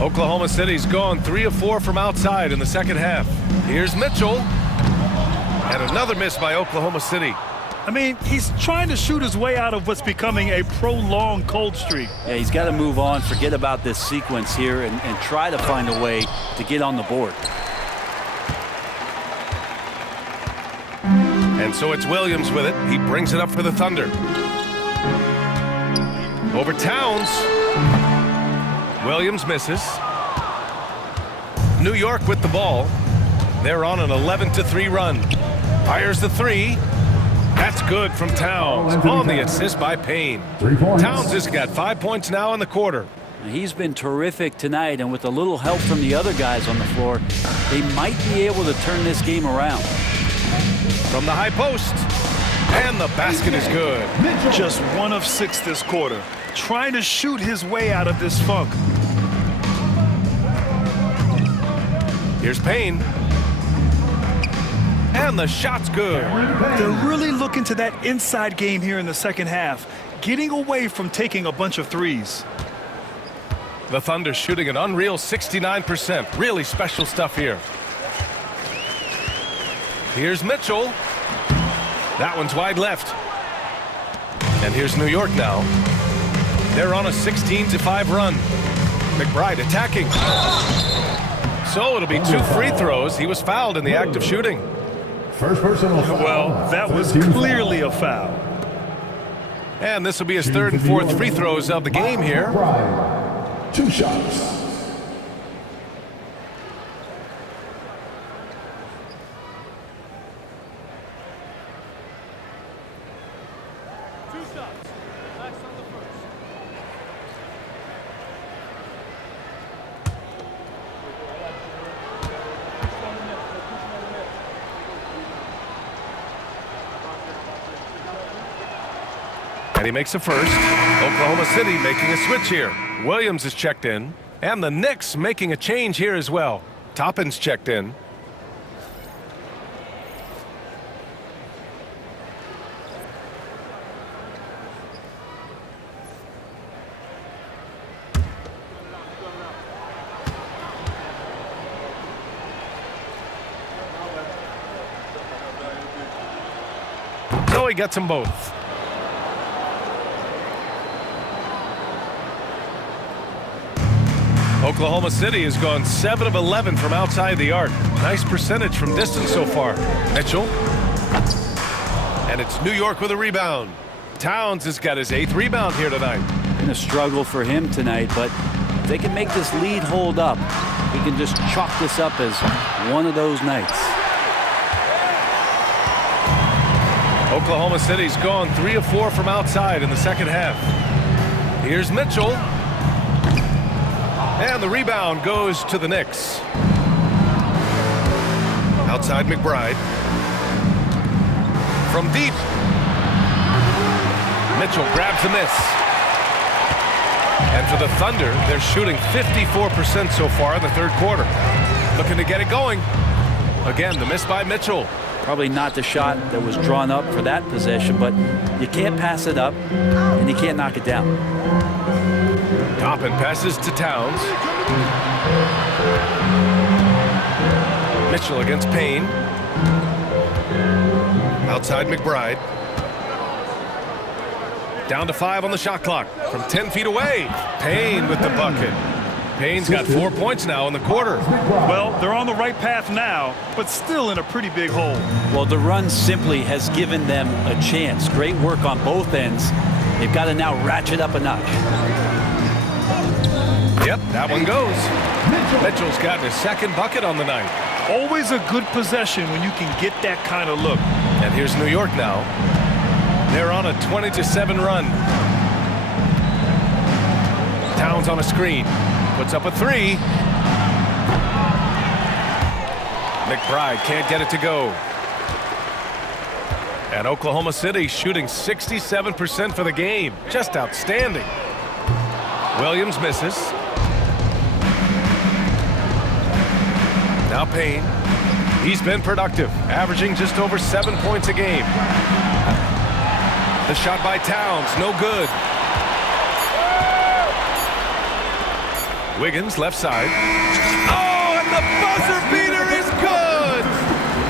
Oklahoma City's gone 3 of 4 from outside in the second half. Here's Mitchell. And another miss by Oklahoma City. I mean, he's trying to shoot his way out of what's becoming a prolonged cold streak. Yeah, he's got to move on, forget about this sequence here, and try to find a way to get on the board. And so it's Williams with it. He brings it up for the Thunder. Over Towns. Williams misses. New York with the ball. They're on an 11-3 run. Fires the three. That's good from Towns. On the assist by Payne. Towns has got 5 points now in the quarter. He's been terrific tonight, and with a little help from the other guys on the floor, they might be able to turn this game around. From the high post. And the basket is good. Just 1 of 6 this quarter. Trying to shoot his way out of this funk. Here's Payne. And the shot's good. They're really looking to that inside game here in the second half, getting away from taking a bunch of threes. The Thunder shooting an unreal 69%. Really special stuff here. Here's Mitchell. That one's wide left. And here's New York now. They're on a 16-5 run. McBride attacking. So it'll be 2 free throws. He was fouled in the act of shooting. First personal foul. Well, that was clearly a foul. And this will be his third and fourth free throws of the game here. 2 shots. And he makes the first. Oklahoma City making a switch here. Williams is checked in. And the Knicks making a change here as well. Toppin's checked in. So he gets them both. Oklahoma City has gone 7 of 11 from outside the arc. Nice percentage from distance so far. Mitchell. And it's New York with a rebound. Towns has got his 8th rebound here tonight. Been a struggle for him tonight, but if they can make this lead hold up, he can just chalk this up as one of those nights. Oklahoma City's gone 3 of 4 from outside in the second half. Here's Mitchell. And the rebound goes to the Knicks. Outside McBride. From deep. Mitchell grabs the miss. And for the Thunder, they're shooting 54% so far in the third quarter. Looking to get it going. Again, the miss by Mitchell. Probably not the shot that was drawn up for that possession, but you can't pass it up, and you can't knock it down. Toppin passes to Towns. Mitchell against Payne. Outside McBride. Down to 5 on the shot clock from 10 feet away. Payne with the bucket. Payne's got 4 points now in the quarter. Well, they're on the right path now, but still in a pretty big hole. Well, the run simply has given them a chance. Great work on both ends. They've got to now ratchet up a notch. Yep, that one goes. Mitchell's got his 2nd bucket on the night. Always a good possession when you can get that kind of look. And here's New York now. They're on a 20-7 run. Towns on a screen. Puts up a 3. McBride can't get it to go. And Oklahoma City shooting 67% for the game. Just outstanding. Williams misses. Now Payne. He's been productive, averaging just over 7 points a game. The shot by Towns, no good. Wiggins, left side. Oh, and the buzzer beater is good!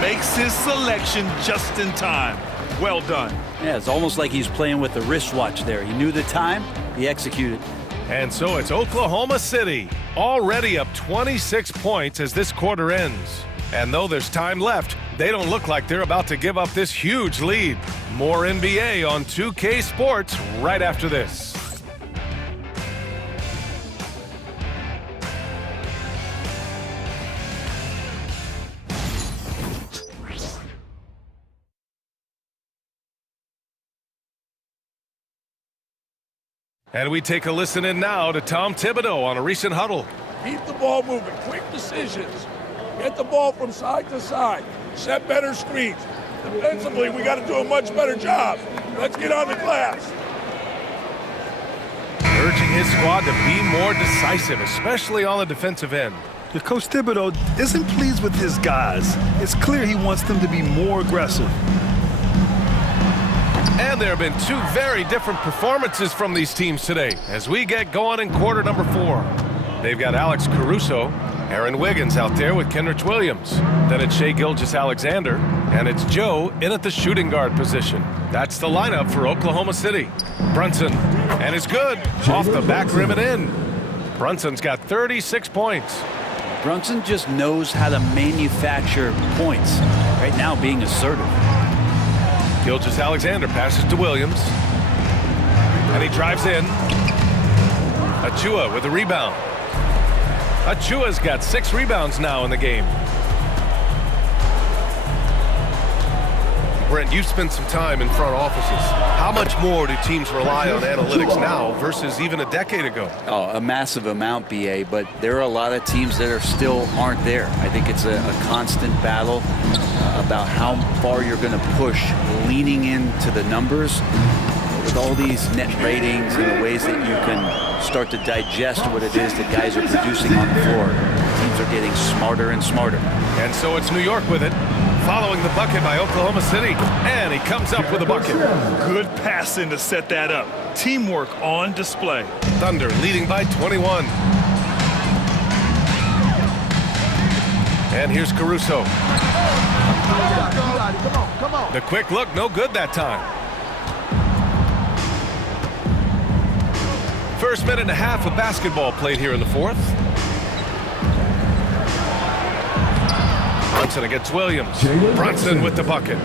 Makes his selection just in time. Well done. Yeah, it's almost like he's playing with the wristwatch there. He knew the time, he executed. And so it's Oklahoma City, already up 26 points as this quarter ends. And though there's time left, they don't look like they're about to give up this huge lead. More NBA on 2K Sports right after this. And we take a listen in now to Tom Thibodeau on a recent huddle. Keep the ball moving, quick decisions. Get the ball from side to side. Set better screens. Defensively, we got to do a much better job. Let's get on the glass. Urging his squad to be more decisive, especially on the defensive end. Coach Thibodeau isn't pleased with his guys. It's clear he wants them to be more aggressive. And there have been 2 very different performances from these teams today as we get going in quarter number 4. They've got Alex Caruso, Aaron Wiggins out there with Kenrich Williams. Then it's Shai Gilgeous-Alexander, and it's Joe in at the shooting guard position. That's the lineup for Oklahoma City. Brunson, and it's good, off the back rim and in. Brunson's got 36 points. Brunson just knows how to manufacture points. Right now being assertive. Gilgeous-Alexander passes to Williams. And he drives in. Achua with a rebound. Achua's got 6 rebounds now in the game. Brent, you've spent some time in front offices. How much more do teams rely on analytics now versus even a decade ago? Oh, a massive amount, BA, but there are a lot of teams that are still aren't there. I think it's a constant battle about how far you're going to push, leaning into the numbers. With all these net ratings and the ways that you can start to digest what it is that guys are producing on the floor, teams are getting smarter and smarter. And so it's New York with it, following the bucket by Oklahoma City, and he comes up with a bucket. Good passing to set that up. Teamwork on display. Thunder leading by 21. And here's Caruso. Come on. The quick look, no good that time. First minute and a half of basketball played here in the fourth. Brunson against Williams. Brunson with the bucket.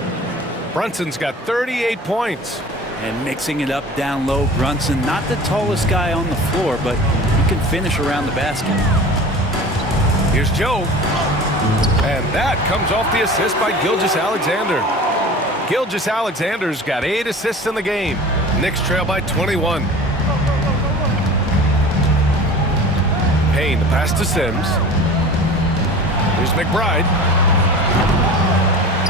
Brunson's got 38 points. And mixing it up down low, Brunson, not the tallest guy on the floor, but he can finish around the basket. Here's Joe. And that comes off the assist by Gilgeous-Alexander. Gilgeous-Alexander's got 8 assists in the game. Knicks trail by 21. Payne, the pass to Sims. Here's McBride.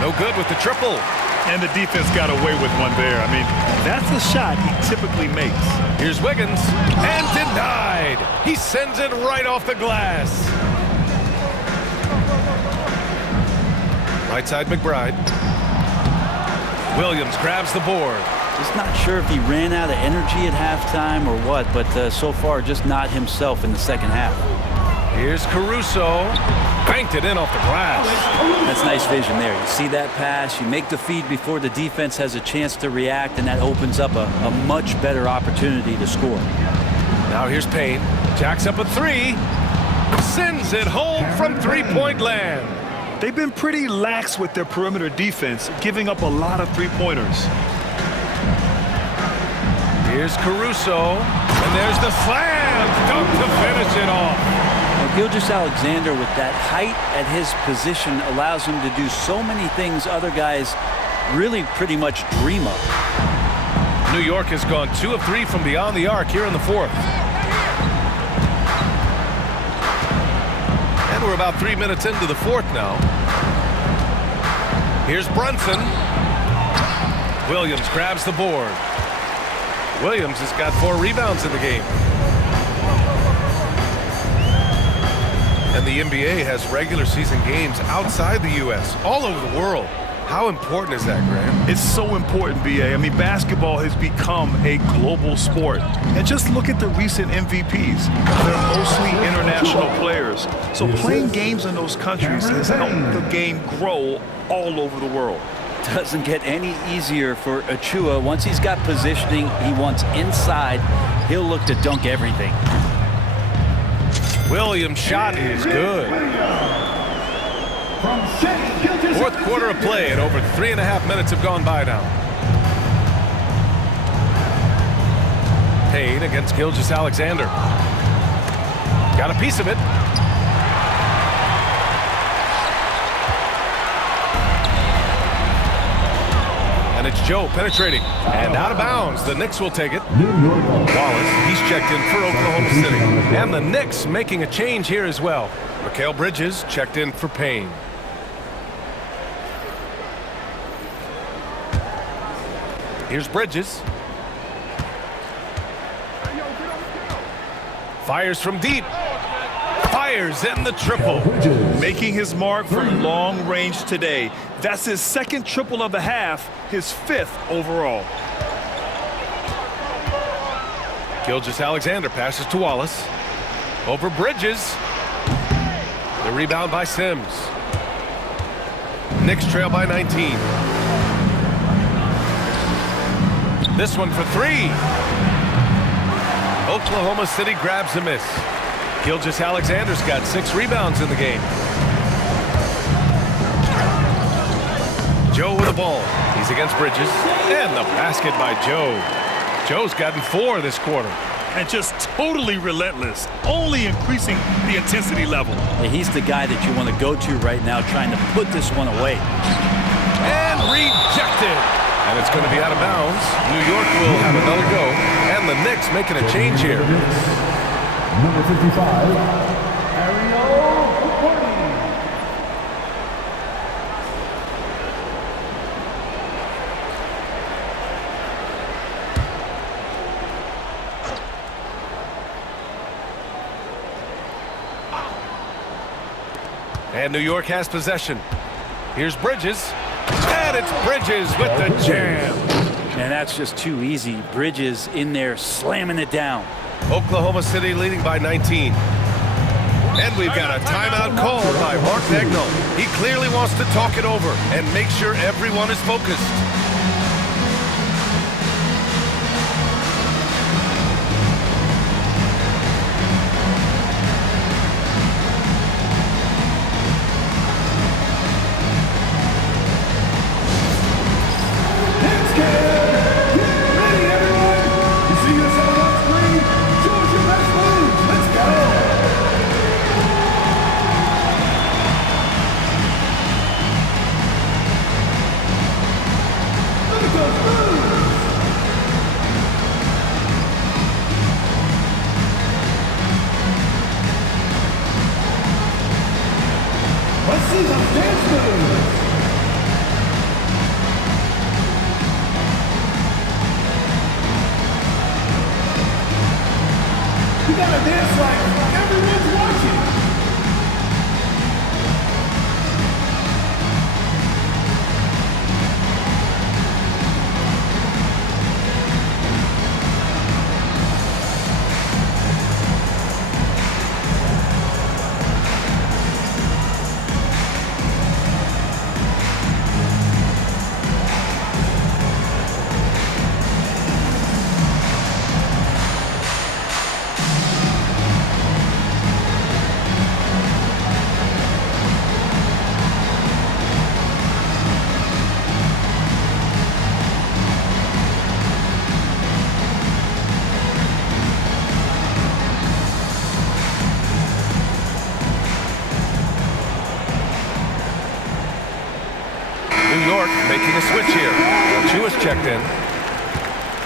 No good with the triple. And the defense got away with one there. I mean, that's a shot he typically makes. Here's Wiggins. And denied. He sends it right off the glass. Right side McBride. Williams grabs the board. Just not sure if he ran out of energy at halftime or what, but so far just not himself in the second half. Here's Caruso. Banked it in off the glass. That's nice vision there. You see that pass, you make the feed before the defense has a chance to react, and that opens up a much better opportunity to score. Now here's Payne. Jacks up a 3. Sends it home from three-point land. They've been pretty lax with their perimeter defense, giving up a lot of three-pointers. Here's Caruso. And there's the slam dunk to finish it off. Well, Gilgeous-Alexander, with that height at his position, allows him to do so many things other guys really pretty much dream of. New York has gone 2 of 3 from beyond the arc here in the fourth. And we're about 3 minutes into the fourth now. Here's Brunson. Williams grabs the board. Williams has got 4 rebounds in the game. And the NBA has regular season games outside the U.S., all over the world. How important is that, Graham? It's so important, BA. I mean, basketball has become a global sport. And just look at the recent MVPs. They're mostly international players. So playing games in those countries has helped the game grow all over the world. Doesn't get any easier for Achua. Once he's got positioning he wants inside, he'll look to dunk everything. Williams' shot is good. Fourth quarter of play, and over 3.5 minutes have gone by now. Payne against Gilgeous-Alexander. Got a piece of it. And it's Joe penetrating. And out of bounds. The Knicks will take it. Wallace, he's checked in for Oklahoma City. And the Knicks making a change here as well. Mikal Bridges checked in for Payne. Here's Bridges. Fires from deep. Fires in the triple. Making his mark from long range today. That's his second triple of the half, his 5th overall. Gilgeous-Alexander passes to Wallace. Over Bridges. The rebound by Sims. Knicks trail by 19. This one for 3. Oklahoma City grabs a miss. Gilgeous-Alexander's got 6 rebounds in the game. Joe with the ball. He's against Bridges. And the basket by Joe. Joe's gotten 4 this quarter. And just totally relentless, only increasing the intensity level. Yeah, he's the guy that you want to go to right now, trying to put this one away. And rejected. And it's going to be out of bounds. New York will have another go. And the Knicks making a change here. Number 55. And New York has possession. Here's Bridges. And it's Bridges with the jam. And that's just too easy. Bridges in there slamming it down. Oklahoma City leading by 19. And we've got a timeout called by Mark Daigneault. He clearly wants to talk it over and make sure everyone is focused. You gotta dance like everyone's watching. New York making a switch here. Achua's checked in.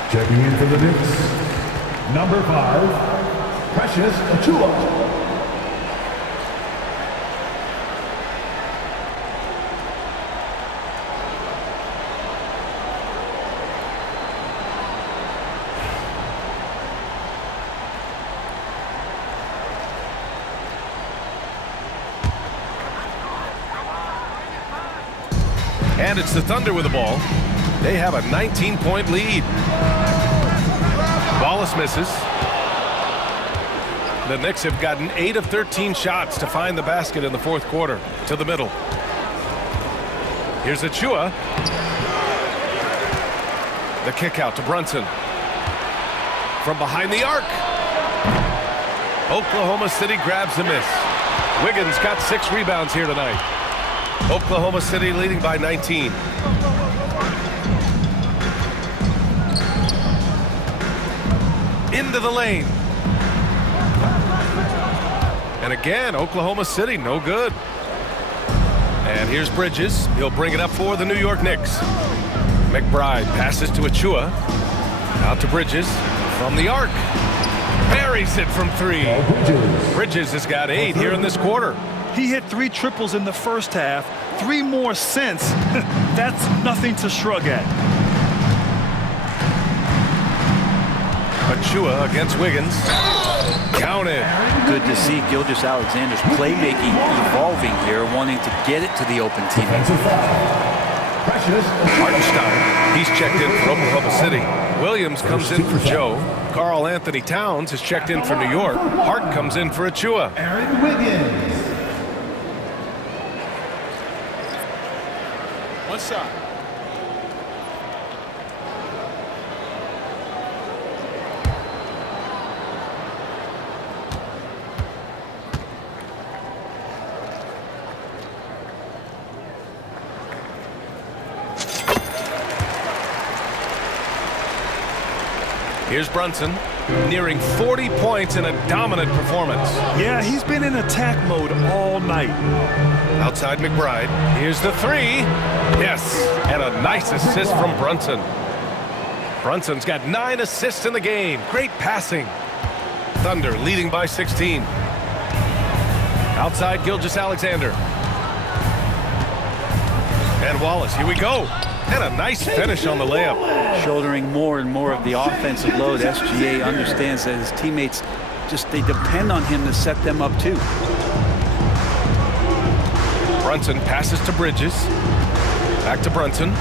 Checking in for the Knicks, number 5, Precious Achiuwa. And it's the Thunder with the ball. They have a 19-point lead. Wallace misses. The Knicks have gotten 8 of 13 shots to find the basket in the fourth quarter. To the middle. Here's Achiuwa. The kick out to Brunson. From behind the arc. Oklahoma City grabs the miss. Wiggins got 6 rebounds here tonight. Oklahoma City leading by 19. Into the lane. And again, Oklahoma City, no good. And here's Bridges. He'll bring it up for the New York Knicks. McBride passes to Achiuwa. Out to Bridges. From the arc. Buries it from 3. Bridges has got 8 here in this quarter. He hit 3 triples in the first half, 3 more since. That's nothing to shrug at. Achiuwa against Wiggins. Counted. Good to see Gilgeous-Alexander's playmaking evolving here, wanting to get it to the open teammate. Hartenstein, he's checked in for Oklahoma City. Williams comes in for Joe. Karl Anthony Towns is checked in for New York. Hart comes in for Achiuwa. Aaron Wiggins. One shot. Here's Brunson, nearing 40 points in a dominant performance. Yeah, he's been in attack mode all night. Outside McBride. Here's the three. Yes, and a nice assist from Brunson. Brunson's got 9 assists in the game. Great passing. Thunder leading by 16. Outside Gilgeous-Alexander. And Wallace, here we go. And a nice finish on the layup. Shouldering more and more of the offensive load, SGA understands that his teammates they depend on him to set them up too. Brunson passes to Bridges. Back to Brunson.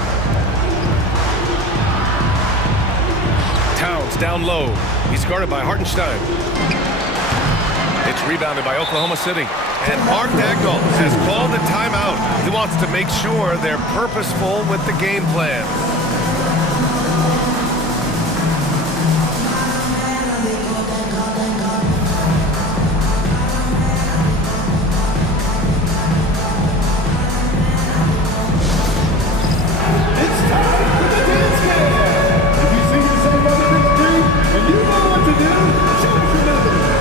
Towns down low. He's guarded by Hartenstein. It's rebounded by Oklahoma City. And Mark Dagnall has called a timeout. He wants to make sure they're purposeful with the game plan. It's time for the dance game. If you see yourself on the big screen and you know what to do, show us your rhythm.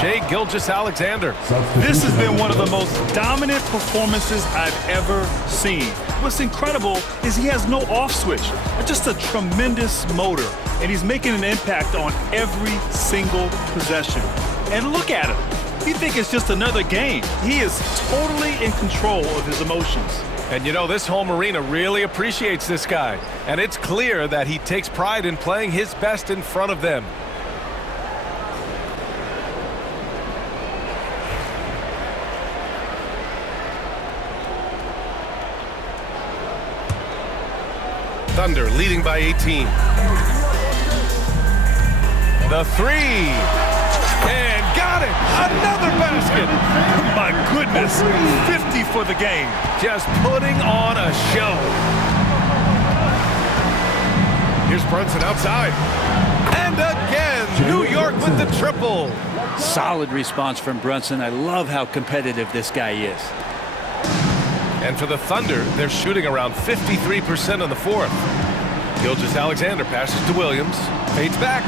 Shai Gilgeous-Alexander. This has been one of the most dominant performances I've ever seen. What's incredible is he has no off switch, just a tremendous motor, and he's making an impact on every single possession. And look at him. You think it's just another game. He is totally in control of his emotions. And you know, this home arena really appreciates this guy. And it's clear that he takes pride in playing his best in front of them. Thunder leading by 18. The three. And got it! Another basket! My goodness, 50 for the game. Just putting on a show. Here's Brunson outside. And again, New York with the triple. Solid response from Brunson. I love how competitive this guy is. And for the Thunder, they're shooting around 53% in the fourth. Gilgeous-Alexander passes to Williams. Fades back.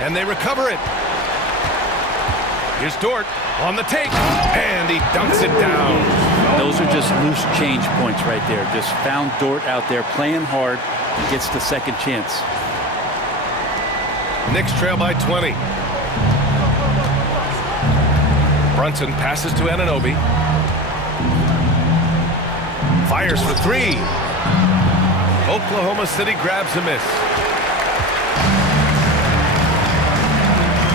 And they recover it. Here's Dort on the take. And he dunks it down. Those are just loose change points right there. Just found Dort out there playing hard and gets the second chance. Knicks trail by 20. Brunson passes to Anunoby. Fires for three. Oklahoma City grabs a miss.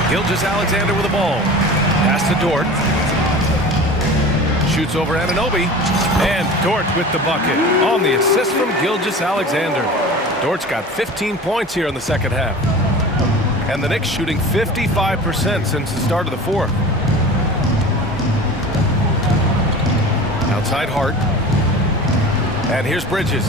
Gilgeous-Alexander with the ball. Pass to Dort. Shoots over Anunoby. And Dort with the bucket on the assist from Gilgeous-Alexander. Dort's got 15 points here in the second half. And the Knicks shooting 55% since the start of the fourth. Outside Hart. And here's Bridges.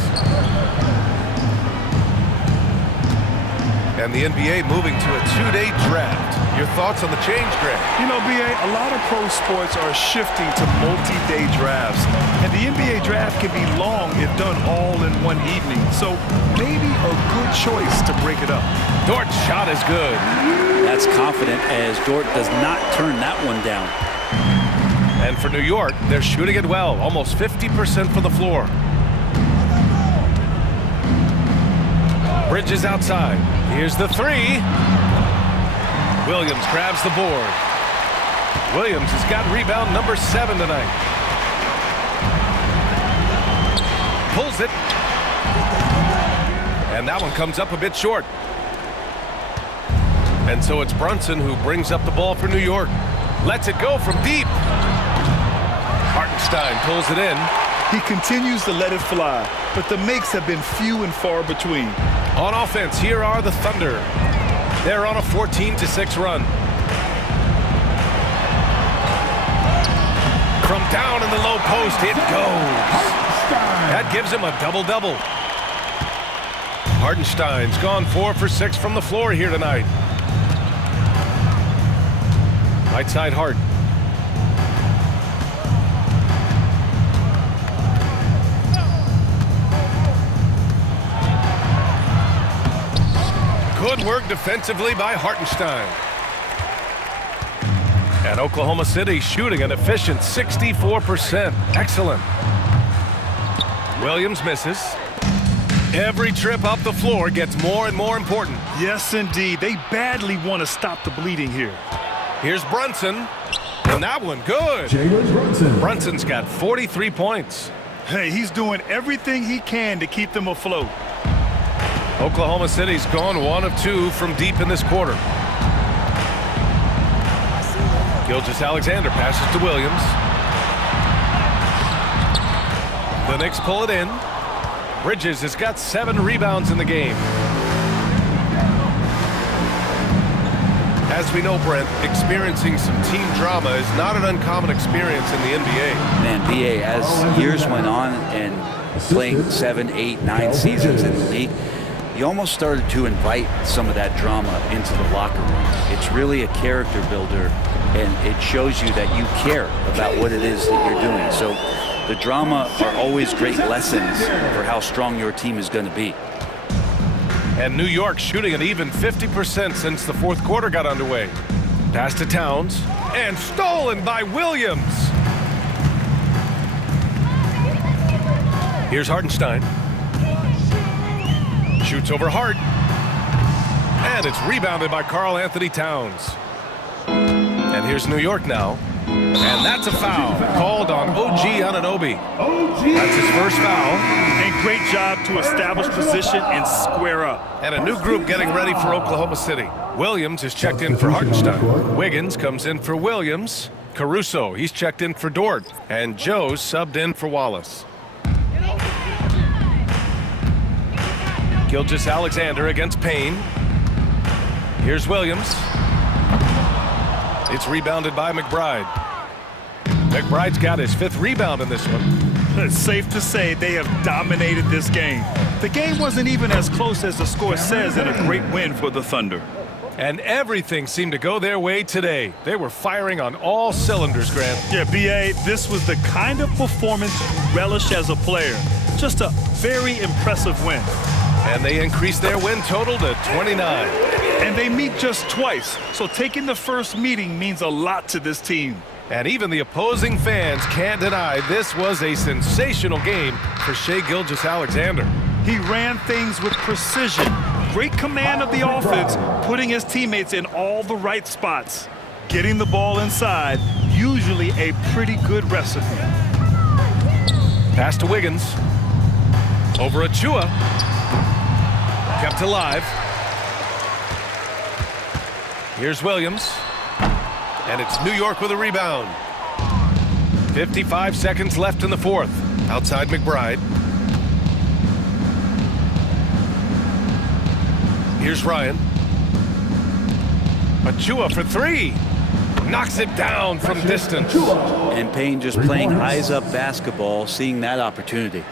And the NBA moving to a 2-day draft. Your thoughts on the change, Greg? You know, BA, a lot of pro sports are shifting to multi-day drafts. And the NBA draft can be long if done all in one evening. So maybe a good choice to break it up. Dort's shot is good. That's confident as Dort does not turn that one down. And for New York, they're shooting it well, almost 50% from the floor. Bridges outside. Here's the three. Williams grabs the board. Williams has got rebound number 7 tonight. Pulls it. And that one comes up a bit short. And so it's Brunson who brings up the ball for New York. Lets it go from deep. Hartenstein pulls it in. He continues to let it fly, but the makes have been few and far between. On offense, here are the Thunder. They're on a 14-6 run. From down in the low post, it goes. That gives him a double-double. Hartenstein's gone 4 for 6 from the floor here tonight. Right side Hart. Good work defensively by Hartenstein. And Oklahoma City shooting an efficient 64%. Excellent. Williams misses. Every trip up the floor gets more and more important. Yes, indeed. They badly want to stop the bleeding here. Here's Brunson. And that one, good. Jalen Brunson. Brunson's got 43 points. Hey, he's doing everything he can to keep them afloat. Oklahoma City's gone 1 of 2 from deep in this quarter. Gilgeous-Alexander passes to Williams. The Knicks pull it in. Bridges has got 7 rebounds in the game. As we know, Brent, experiencing some team drama is not an uncommon experience in the NBA. Man, BA, as years went on and playing 7, 8, 9 seasons in the league, you almost started to invite some of that drama into the locker room. It's really a character builder, and it shows you that you care about what it is that you're doing. So the drama are always great lessons for how strong your team is going to be. And New York shooting an even 50% since the fourth quarter got underway. Pass to Towns, and stolen by Williams. Here's Hartenstein. Shoots over Hart. And it's rebounded by Karl Anthony Towns. And here's New York now. And that's a foul called on OG Anunoby. That's his first foul. And great job to establish position and square up. And a new group getting ready for Oklahoma City. Williams is checked in for Hartenstein. Wiggins comes in for Williams. Caruso, he's checked in for Dort. And Joe's subbed in for Wallace. Gilgeous-Alexander against Payne. Here's Williams. It's rebounded by McBride. McBride's got his 5th rebound in this one. It's safe to say they have dominated this game. The game wasn't even as close as the score says, and a great win for the Thunder. And everything seemed to go their way today. They were firing on all cylinders, Grant. Yeah, B.A., this was the kind of performance you relish as a player. Just a very impressive win. And they increased their win total to 29. And they meet just twice, so taking the first meeting means a lot to this team. And even the opposing fans can't deny this was a sensational game for Shai Gilgeous-Alexander. He ran things with precision, great command of the offense, putting his teammates in all the right spots. Getting the ball inside, usually a pretty good recipe. Pass to Wiggins. Over Achua. Kept alive. Here's Williams. And it's New York with a rebound. 55 seconds left in the fourth. Outside McBride. Here's Ryan. Achua for 3. Knocks it down from distance. And Payne just playing eyes-up basketball, seeing that opportunity.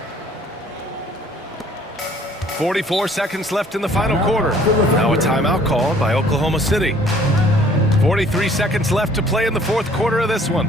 44 seconds left in the final quarter. Now a timeout called by Oklahoma City. 43 seconds left to play in the fourth quarter of this one.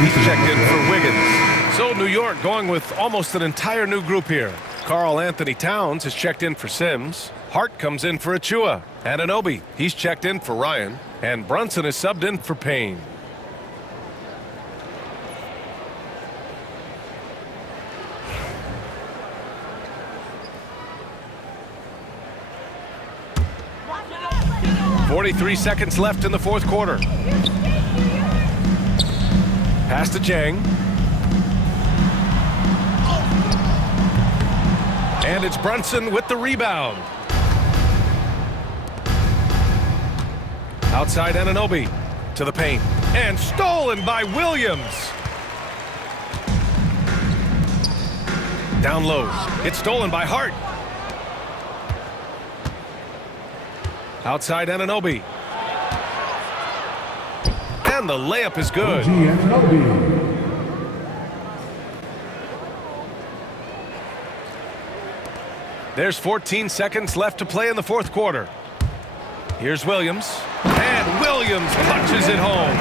He's checked in for Wiggins. So New York going with almost an entire new group here. Karl Anthony Towns has checked in for Sims. Hart comes in for Achua. Anunoby, he's checked in for Ryan. And Brunson is subbed in for Payne. .43 seconds left in the fourth quarter. Pass to Jang. And it's Brunson with the rebound. Outside Anunoby to the paint. And stolen by Williams. Down low. It's stolen by Hart. Outside Anunoby. And the layup is good. There's 14 seconds left to play in the fourth quarter. Here's Williams. And Williams punches it home.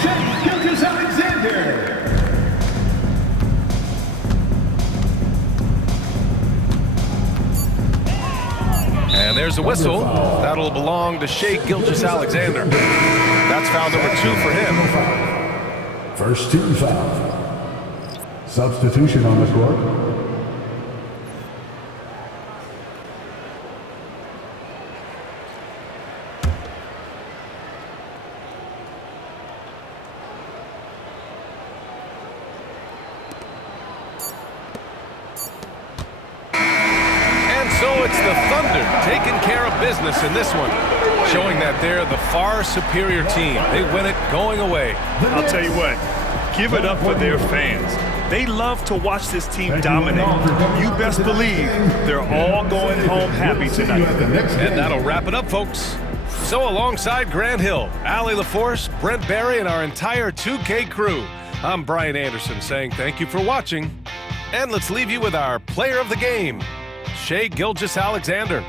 Shai Gilgeous-Alexander. And there's a whistle. That'll belong to Shai Gilgeous-Alexander. That's foul number 2 for him. First team foul. Substitution on the court. So it's the Thunder taking care of business in this one, showing that they're the far superior team. They win it going away. I'll tell you what, give it up for their fans. They love to watch this team dominate. You best believe they're all going home happy tonight. And that'll wrap it up, folks. So alongside Grant Hill, Allie LaForce, Brent Barry, and our entire 2K crew, I'm Brian Anderson saying thank you for watching. And let's leave you with our player of the game, Shai Gilgeous-Alexander.